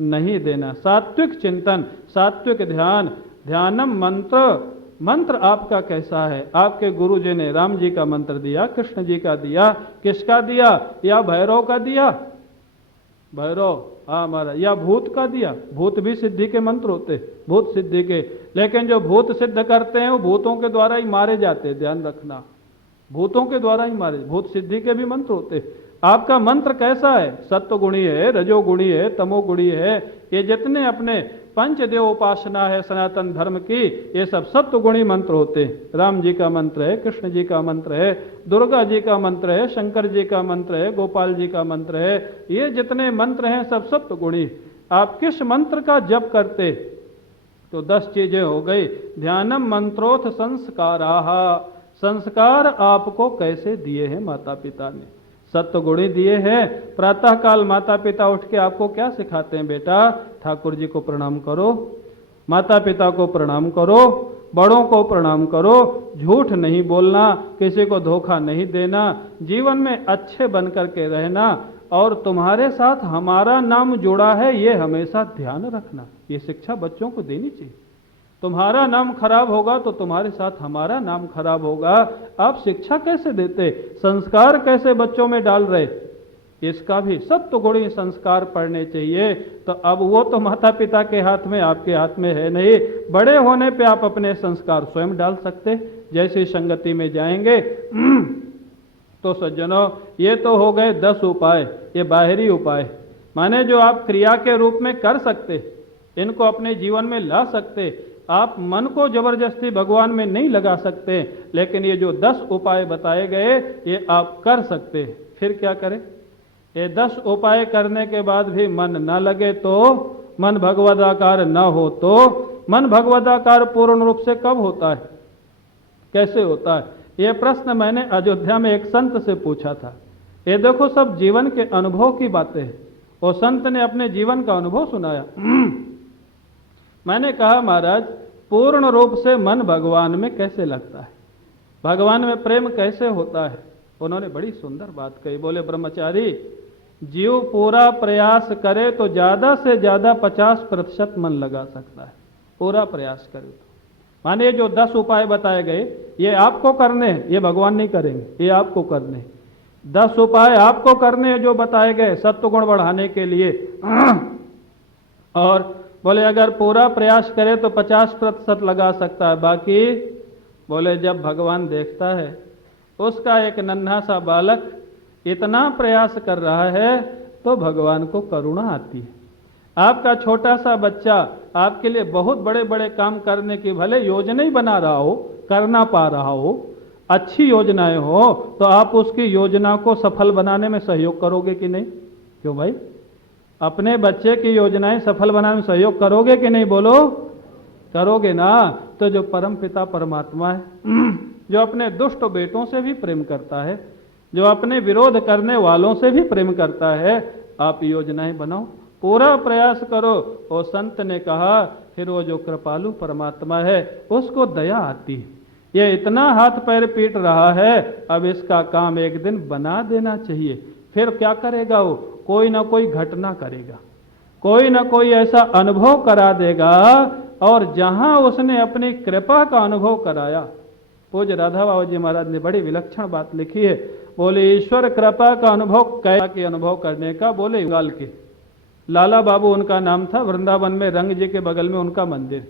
नहीं देना। सात्विक चिंतन, सात्विक ध्यान, ध्यानम मंत्र, मंत्र आपका कैसा है। आपके गुरु जी ने राम जी का मंत्र दिया, कृष्ण जी का दिया, किसका दिया, या भैरव का दिया, भैरव, हाँ महाराज, या भूत का दिया। भूत भी सिद्धि के मंत्र होते, भूत सिद्धि के, लेकिन जो भूत सिद्ध करते हैं वो भूतों के द्वारा ही मारे जाते हैं, ध्यान रखना, भूतों के द्वारा ही मारे। भूत सिद्धि के भी मंत्र होते। आपका मंत्र कैसा है, सत्वगुणी है, रजोगुणी है, तमोगुणी है। ये जितने अपने पंचदेव उपासना है सनातन धर्म की, ये सब सत्वगुणी मंत्र होते हैं। राम जी का मंत्र है, कृष्ण जी का मंत्र है, दुर्गा जी का मंत्र है, शंकर जी का मंत्र है, गोपाल जी का मंत्र है, ये जितने मंत्र हैं सब सत्वगुणी। आप किस मंत्र का जप करते, तो 10 चीजें हो गई। ध्यानम मंत्रोथ संस्काराः, संस्कार आपको कैसे दिए हैं माता पिता ने, सत्वगुणी दिए हैं। प्रातः काल माता पिता उठ के आपको क्या सिखाते हैं, बेटा ठाकुर जी को प्रणाम करो, माता पिता को प्रणाम करो, बड़ों को प्रणाम करो, झूठ नहीं बोलना, किसी को धोखा नहीं देना, जीवन में अच्छे बन करके रहना, और तुम्हारे साथ हमारा नाम जुड़ा है ये हमेशा ध्यान रखना। ये शिक्षा बच्चों को देनी चाहिए। तुम्हारा नाम खराब होगा तो तुम्हारे साथ हमारा नाम खराब होगा। आप शिक्षा कैसे देते, संस्कार कैसे बच्चों में डाल रहे, इसका भी सत्वगुणी संस्कार पढ़ने चाहिए। तो अब वो तो माता पिता के हाथ में, आपके हाथ में है नहीं। बड़े होने पे आप अपने संस्कार स्वयं डाल सकते, जैसी संगति में जाएंगे। तो सज्जनों, ये तो हो गए 10 उपाय, ये बाहरी उपाय, माने जो आप क्रिया के रूप में कर सकते, इनको अपने जीवन में ला सकते। आप मन को जबरदस्ती भगवान में नहीं लगा सकते, लेकिन ये जो 10 उपाय बताए गए ये आप कर सकते। फिर क्या करें, ये 10 उपाय करने के बाद भी मन न लगे तो, मन भगवदाकार न हो तो, मन भगवदाकार पूर्ण रूप से कब होता है, कैसे होता है, ये प्रश्न मैंने अयोध्या में एक संत से पूछा था। ये देखो सब जीवन के अनुभव की बातें हैं, वो संत ने अपने जीवन का अनुभव सुनाया। मैंने कहा महाराज पूर्ण रूप से मन भगवान में कैसे लगता है, भगवान में प्रेम कैसे होता है। उन्होंने बड़ी सुंदर बात कही, बोले ब्रह्मचारी जीव पूरा प्रयास करे तो ज्यादा से ज्यादा 50% मन लगा सकता है, पूरा प्रयास करे तो। माने जो 10 उपाय बताए गए ये आपको करने हैं, ये भगवान नहीं करेंगे, ये आपको करने हैं। 10 उपाय आपको करने हैं जो बताए गए सत्वगुण बढ़ाने के लिए। और बोले अगर पूरा प्रयास करे तो 50% लगा सकता है, बाकी बोले जब भगवान देखता है उसका एक नन्हा सा बालक इतना प्रयास कर रहा है तो भगवान को करुणा आती है। आपका छोटा सा बच्चा आपके लिए बहुत बड़े बड़े काम करने की भले योजना ही बना रहा हो, करना पा रहा हो, अच्छी योजनाएं हो, तो आप उसकी योजना को सफल बनाने में सहयोग करोगे कि नहीं? क्यों भाई, अपने बच्चे की योजनाएं सफल बनाने में सहयोग करोगे कि नहीं? बोलो, करोगे ना। तो जो परम पिता परमात्मा है, जो अपने दुष्ट बेटों से भी प्रेम करता है, जो अपने विरोध करने वालों से भी प्रेम करता है, आप योजनाएं बनाओ, पूरा प्रयास करो। और संत ने कहा फिर वो जो कृपालु परमात्मा है उसको दया आती है। ये इतना हाथ पैर पीट रहा है, अब इसका काम एक दिन बना देना चाहिए। फिर क्या करेगा वो? कोई ना कोई घटना करेगा, कोई ना कोई ऐसा अनुभव करा देगा। और जहां उसने अपनी कृपा का अनुभव कराया, पूज्य राधा बाबा जी महाराज ने बड़ी विलक्षण बात लिखी है। बोले ईश्वर कृपा का अनुभव के अनुभव करने का, बोले बंगाल के लाला बाबू उनका नाम था, वृंदावन में रंग जी के बगल में उनका मंदिर।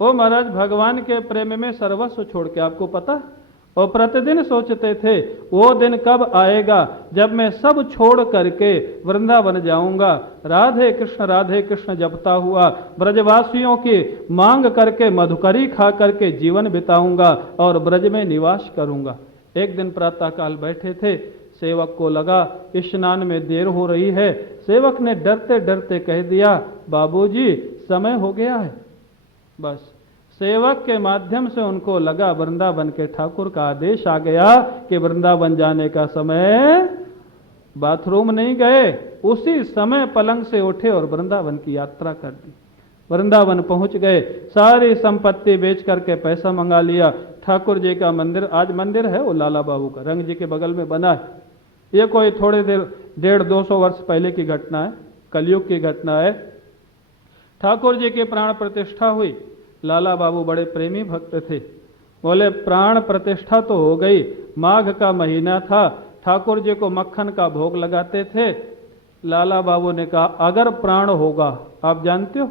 वो महाराज भगवान के प्रेम में सर्वस्व छोड़ के, आपको पता, और प्रतिदिन सोचते थे वो दिन कब आएगा जब मैं सब छोड़ करके वृंदावन जाऊंगा, राधे कृष्ण जपता हुआ ब्रजवासियों की मांग करके मधुकरी खा करके जीवन बिताऊंगा और ब्रज में निवास करूंगा। एक दिन प्रातःकाल बैठे थे, सेवक को लगा स्नान में देर हो रही है। सेवक ने डरते डरते कह दिया, बाबूजी समय हो गया है। बस सेवक के माध्यम से उनको लगा वृंदावन के ठाकुर का आदेश आ गया कि वृंदावन जाने का समय, बाथरूम नहीं गए, उसी समय पलंग से उठे और वृंदावन की यात्रा कर दी। वृंदावन पहुंच गए, सारी संपत्ति बेच करके पैसा मंगा लिया। ठाकुर जी का मंदिर, आज मंदिर है वो लाला बाबू का, रंग जी के बगल में बना है। ये कोई थोड़े देर 150-200 वर्ष पहले की घटना है, कलयुग की घटना है। ठाकुर जी की प्राण प्रतिष्ठा हुई। लाला बाबू बड़े प्रेमी भक्त थे, बोले प्राण प्रतिष्ठा तो हो गई, माघ का महीना था, ठाकुर जी को मक्खन का भोग लगाते थे। लाला बाबू ने कहा अगर प्राण होगा, आप जानते हो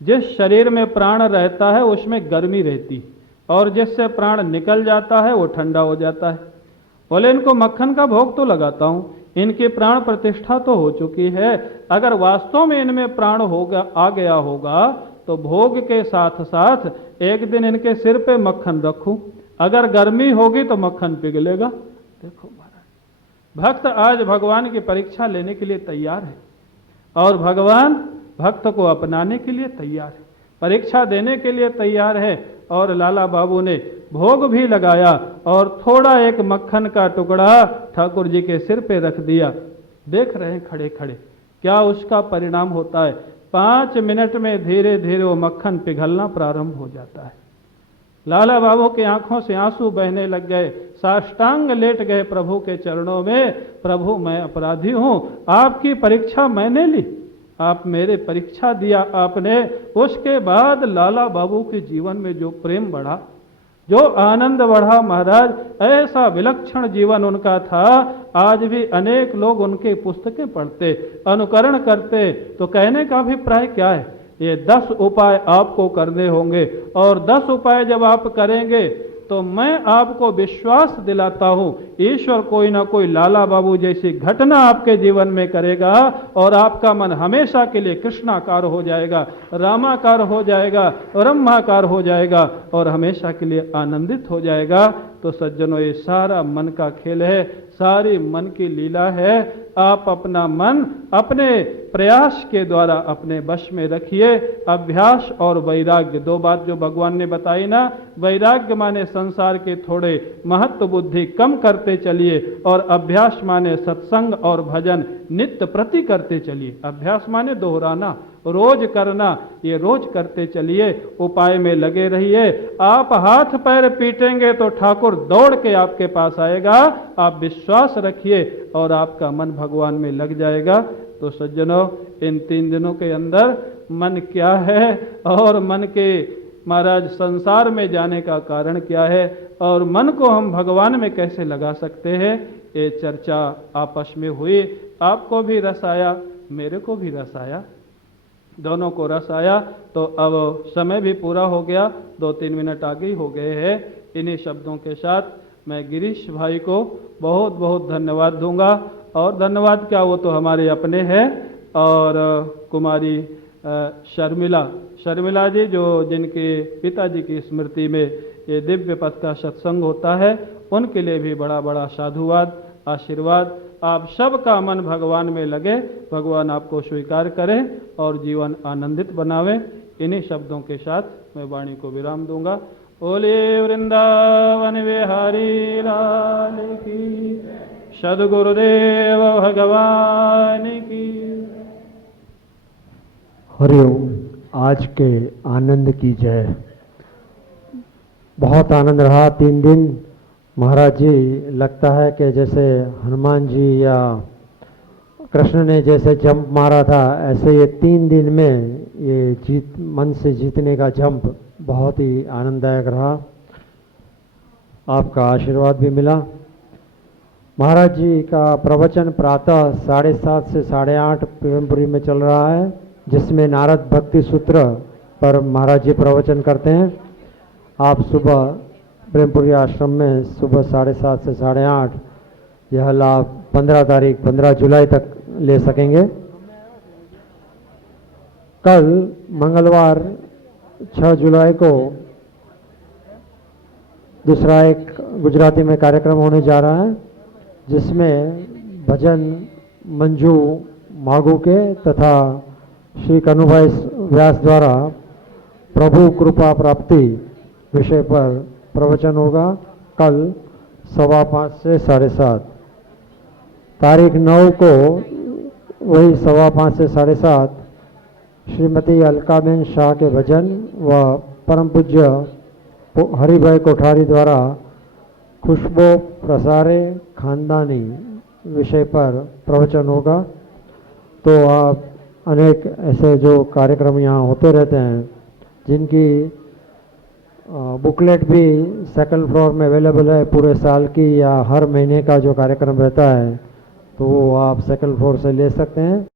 जिस शरीर में प्राण रहता है उसमें गर्मी रहती, और जिससे प्राण निकल जाता है वो ठंडा हो जाता है। बोले इनको मक्खन का भोग तो लगाता हूं, इनकी प्राण प्रतिष्ठा तो हो चुकी है, अगर वास्तव में इनमें प्राण होगा, आ गया होगा, तो भोग के साथ साथ एक दिन इनके सिर पे मक्खन रखूं, अगर गर्मी होगी तो मक्खन पिघलेगा। देखो महाराज, भक्त आज भगवान की परीक्षा लेने के लिए तैयार है, और भगवान भक्त को अपनाने के लिए तैयार है, परीक्षा देने के लिए तैयार है। और लाला बाबू ने भोग भी लगाया और थोड़ा एक मक्खन का टुकड़ा ठाकुर जी के सिर पे रख दिया। देख रहे हैं खड़े खड़े क्या उसका परिणाम होता है। 5 मिनट में धीरे धीरे वो मक्खन पिघलना प्रारंभ हो जाता है। लाला बाबू की आंखों से आंसू बहने लग गए, साष्टांग लेट गए प्रभु के चरणों में, प्रभु मैं अपराधी हूं, आपकी परीक्षा मैंने ली, आप मेरे परीक्षा दिया आपने। उसके बाद लाला बाबू के जीवन में जो प्रेम बढ़ा, जो आनंद बढ़ा महाराज, ऐसा विलक्षण जीवन उनका था। आज भी अनेक लोग उनके पुस्तकें पढ़ते, अनुकरण करते। तो कहने का अभिप्राय क्या है, ये 10 उपाय आपको करने होंगे, और 10 उपाय जब आप करेंगे तो मैं आपको विश्वास दिलाता हूं ईश्वर कोई ना कोई लाला बाबू जैसी घटना आपके जीवन में करेगा, और आपका मन हमेशा के लिए कृष्णाकार हो जाएगा, रामाकार हो जाएगा, ब्रह्माकार हो जाएगा, और हमेशा के लिए आनंदित हो जाएगा। तो सज्जनों, ये सारा मन का खेल है, सारी मन की लीला है। आप अपना मन अपने प्रयास के द्वारा अपने वश में रखिए। अभ्यास और वैराग्य, 2 बात जो भगवान ने बताई ना, वैराग्य माने संसार के थोड़े महत्व बुद्धि कम करते चलिए, और अभ्यास माने सत्संग और भजन नित्य प्रति करते चलिए। अभ्यास माने दोहराना, रोज करना, ये रोज करते चलिए, उपाय में लगे रहिए। आप हाथ पैर पीटेंगे तो ठाकुर दौड़ के आपके पास आएगा, आप विश्वास रखिए और आपका मन भगवान में लग जाएगा। तो सज्जनों, इन 3 दिनों के अंदर मन क्या है और मन के महाराज संसार में जाने का कारण क्या है, और मन को हम भगवान में कैसे लगा सकते हैं, ये चर्चा आपस में हुई। आपको भी रस आया, मेरे को भी रस आया, दोनों को रस आया। तो अब समय भी पूरा हो गया, 2-3 मिनट आगे ही हो गए हैं। इन्हीं शब्दों के साथ मैं गिरीश भाई को बहुत बहुत धन्यवाद दूंगा। और धन्यवाद क्या, वो तो हमारे अपने हैं। और कुमारी शर्मिला जी, जो जिनके पिताजी की स्मृति में ये दिव्य पथ का सत्संग होता है, उनके लिए भी बड़ा बड़ा साधुवाद, आशीर्वाद। आप सबका मन भगवान में लगे, भगवान आपको स्वीकार करें और जीवन आनंदित बनावे। इन्हीं शब्दों के साथ मैं वाणी को विराम दूंगा। बोले वृंदावन बिहारी लाल की, सद्गुरुदेव भगवान की। हरिओम। आज के आनंद की जय। बहुत आनंद रहा 3 दिन। महाराज जी, लगता है कि जैसे हनुमान जी या कृष्ण ने जैसे जंप मारा था, ऐसे ये 3 दिन में ये मन से जीतने का जंप बहुत ही आनंददायक रहा। आपका आशीर्वाद भी मिला। महाराज जी का प्रवचन प्रातः 7:30 से 8:30 प्रेमपुरी में चल रहा है, जिसमें नारद भक्ति सूत्र पर महाराज जी प्रवचन करते हैं। आप सुबह प्रेमपुरी आश्रम में सुबह 7:30 से 8:30 यह लाभ 15 जुलाई तक ले सकेंगे। कल मंगलवार 6 जुलाई को दूसरा एक गुजराती में कार्यक्रम होने जा रहा है, जिसमें भजन मंजू मागू के तथा श्री कनुभाई व्यास द्वारा प्रभु कृपा प्राप्ति विषय पर प्रवचन होगा। कल 5:15 से 7:30। तारीख 9 को वही 5:15 से 7:30 श्रीमती अलकाबेन शाह के भजन व परम पूज्य हरिभाई कोठारी द्वारा खुशबू प्रसारे खानदानी विषय पर प्रवचन होगा। तो आप अनेक ऐसे जो कार्यक्रम यहाँ होते रहते हैं, जिनकी बुकलेट भी सेकंड फ्लोर में अवेलेबल है पूरे साल की या हर महीने का जो कार्यक्रम रहता है, तो वो आप सेकंड फ्लोर से ले सकते हैं।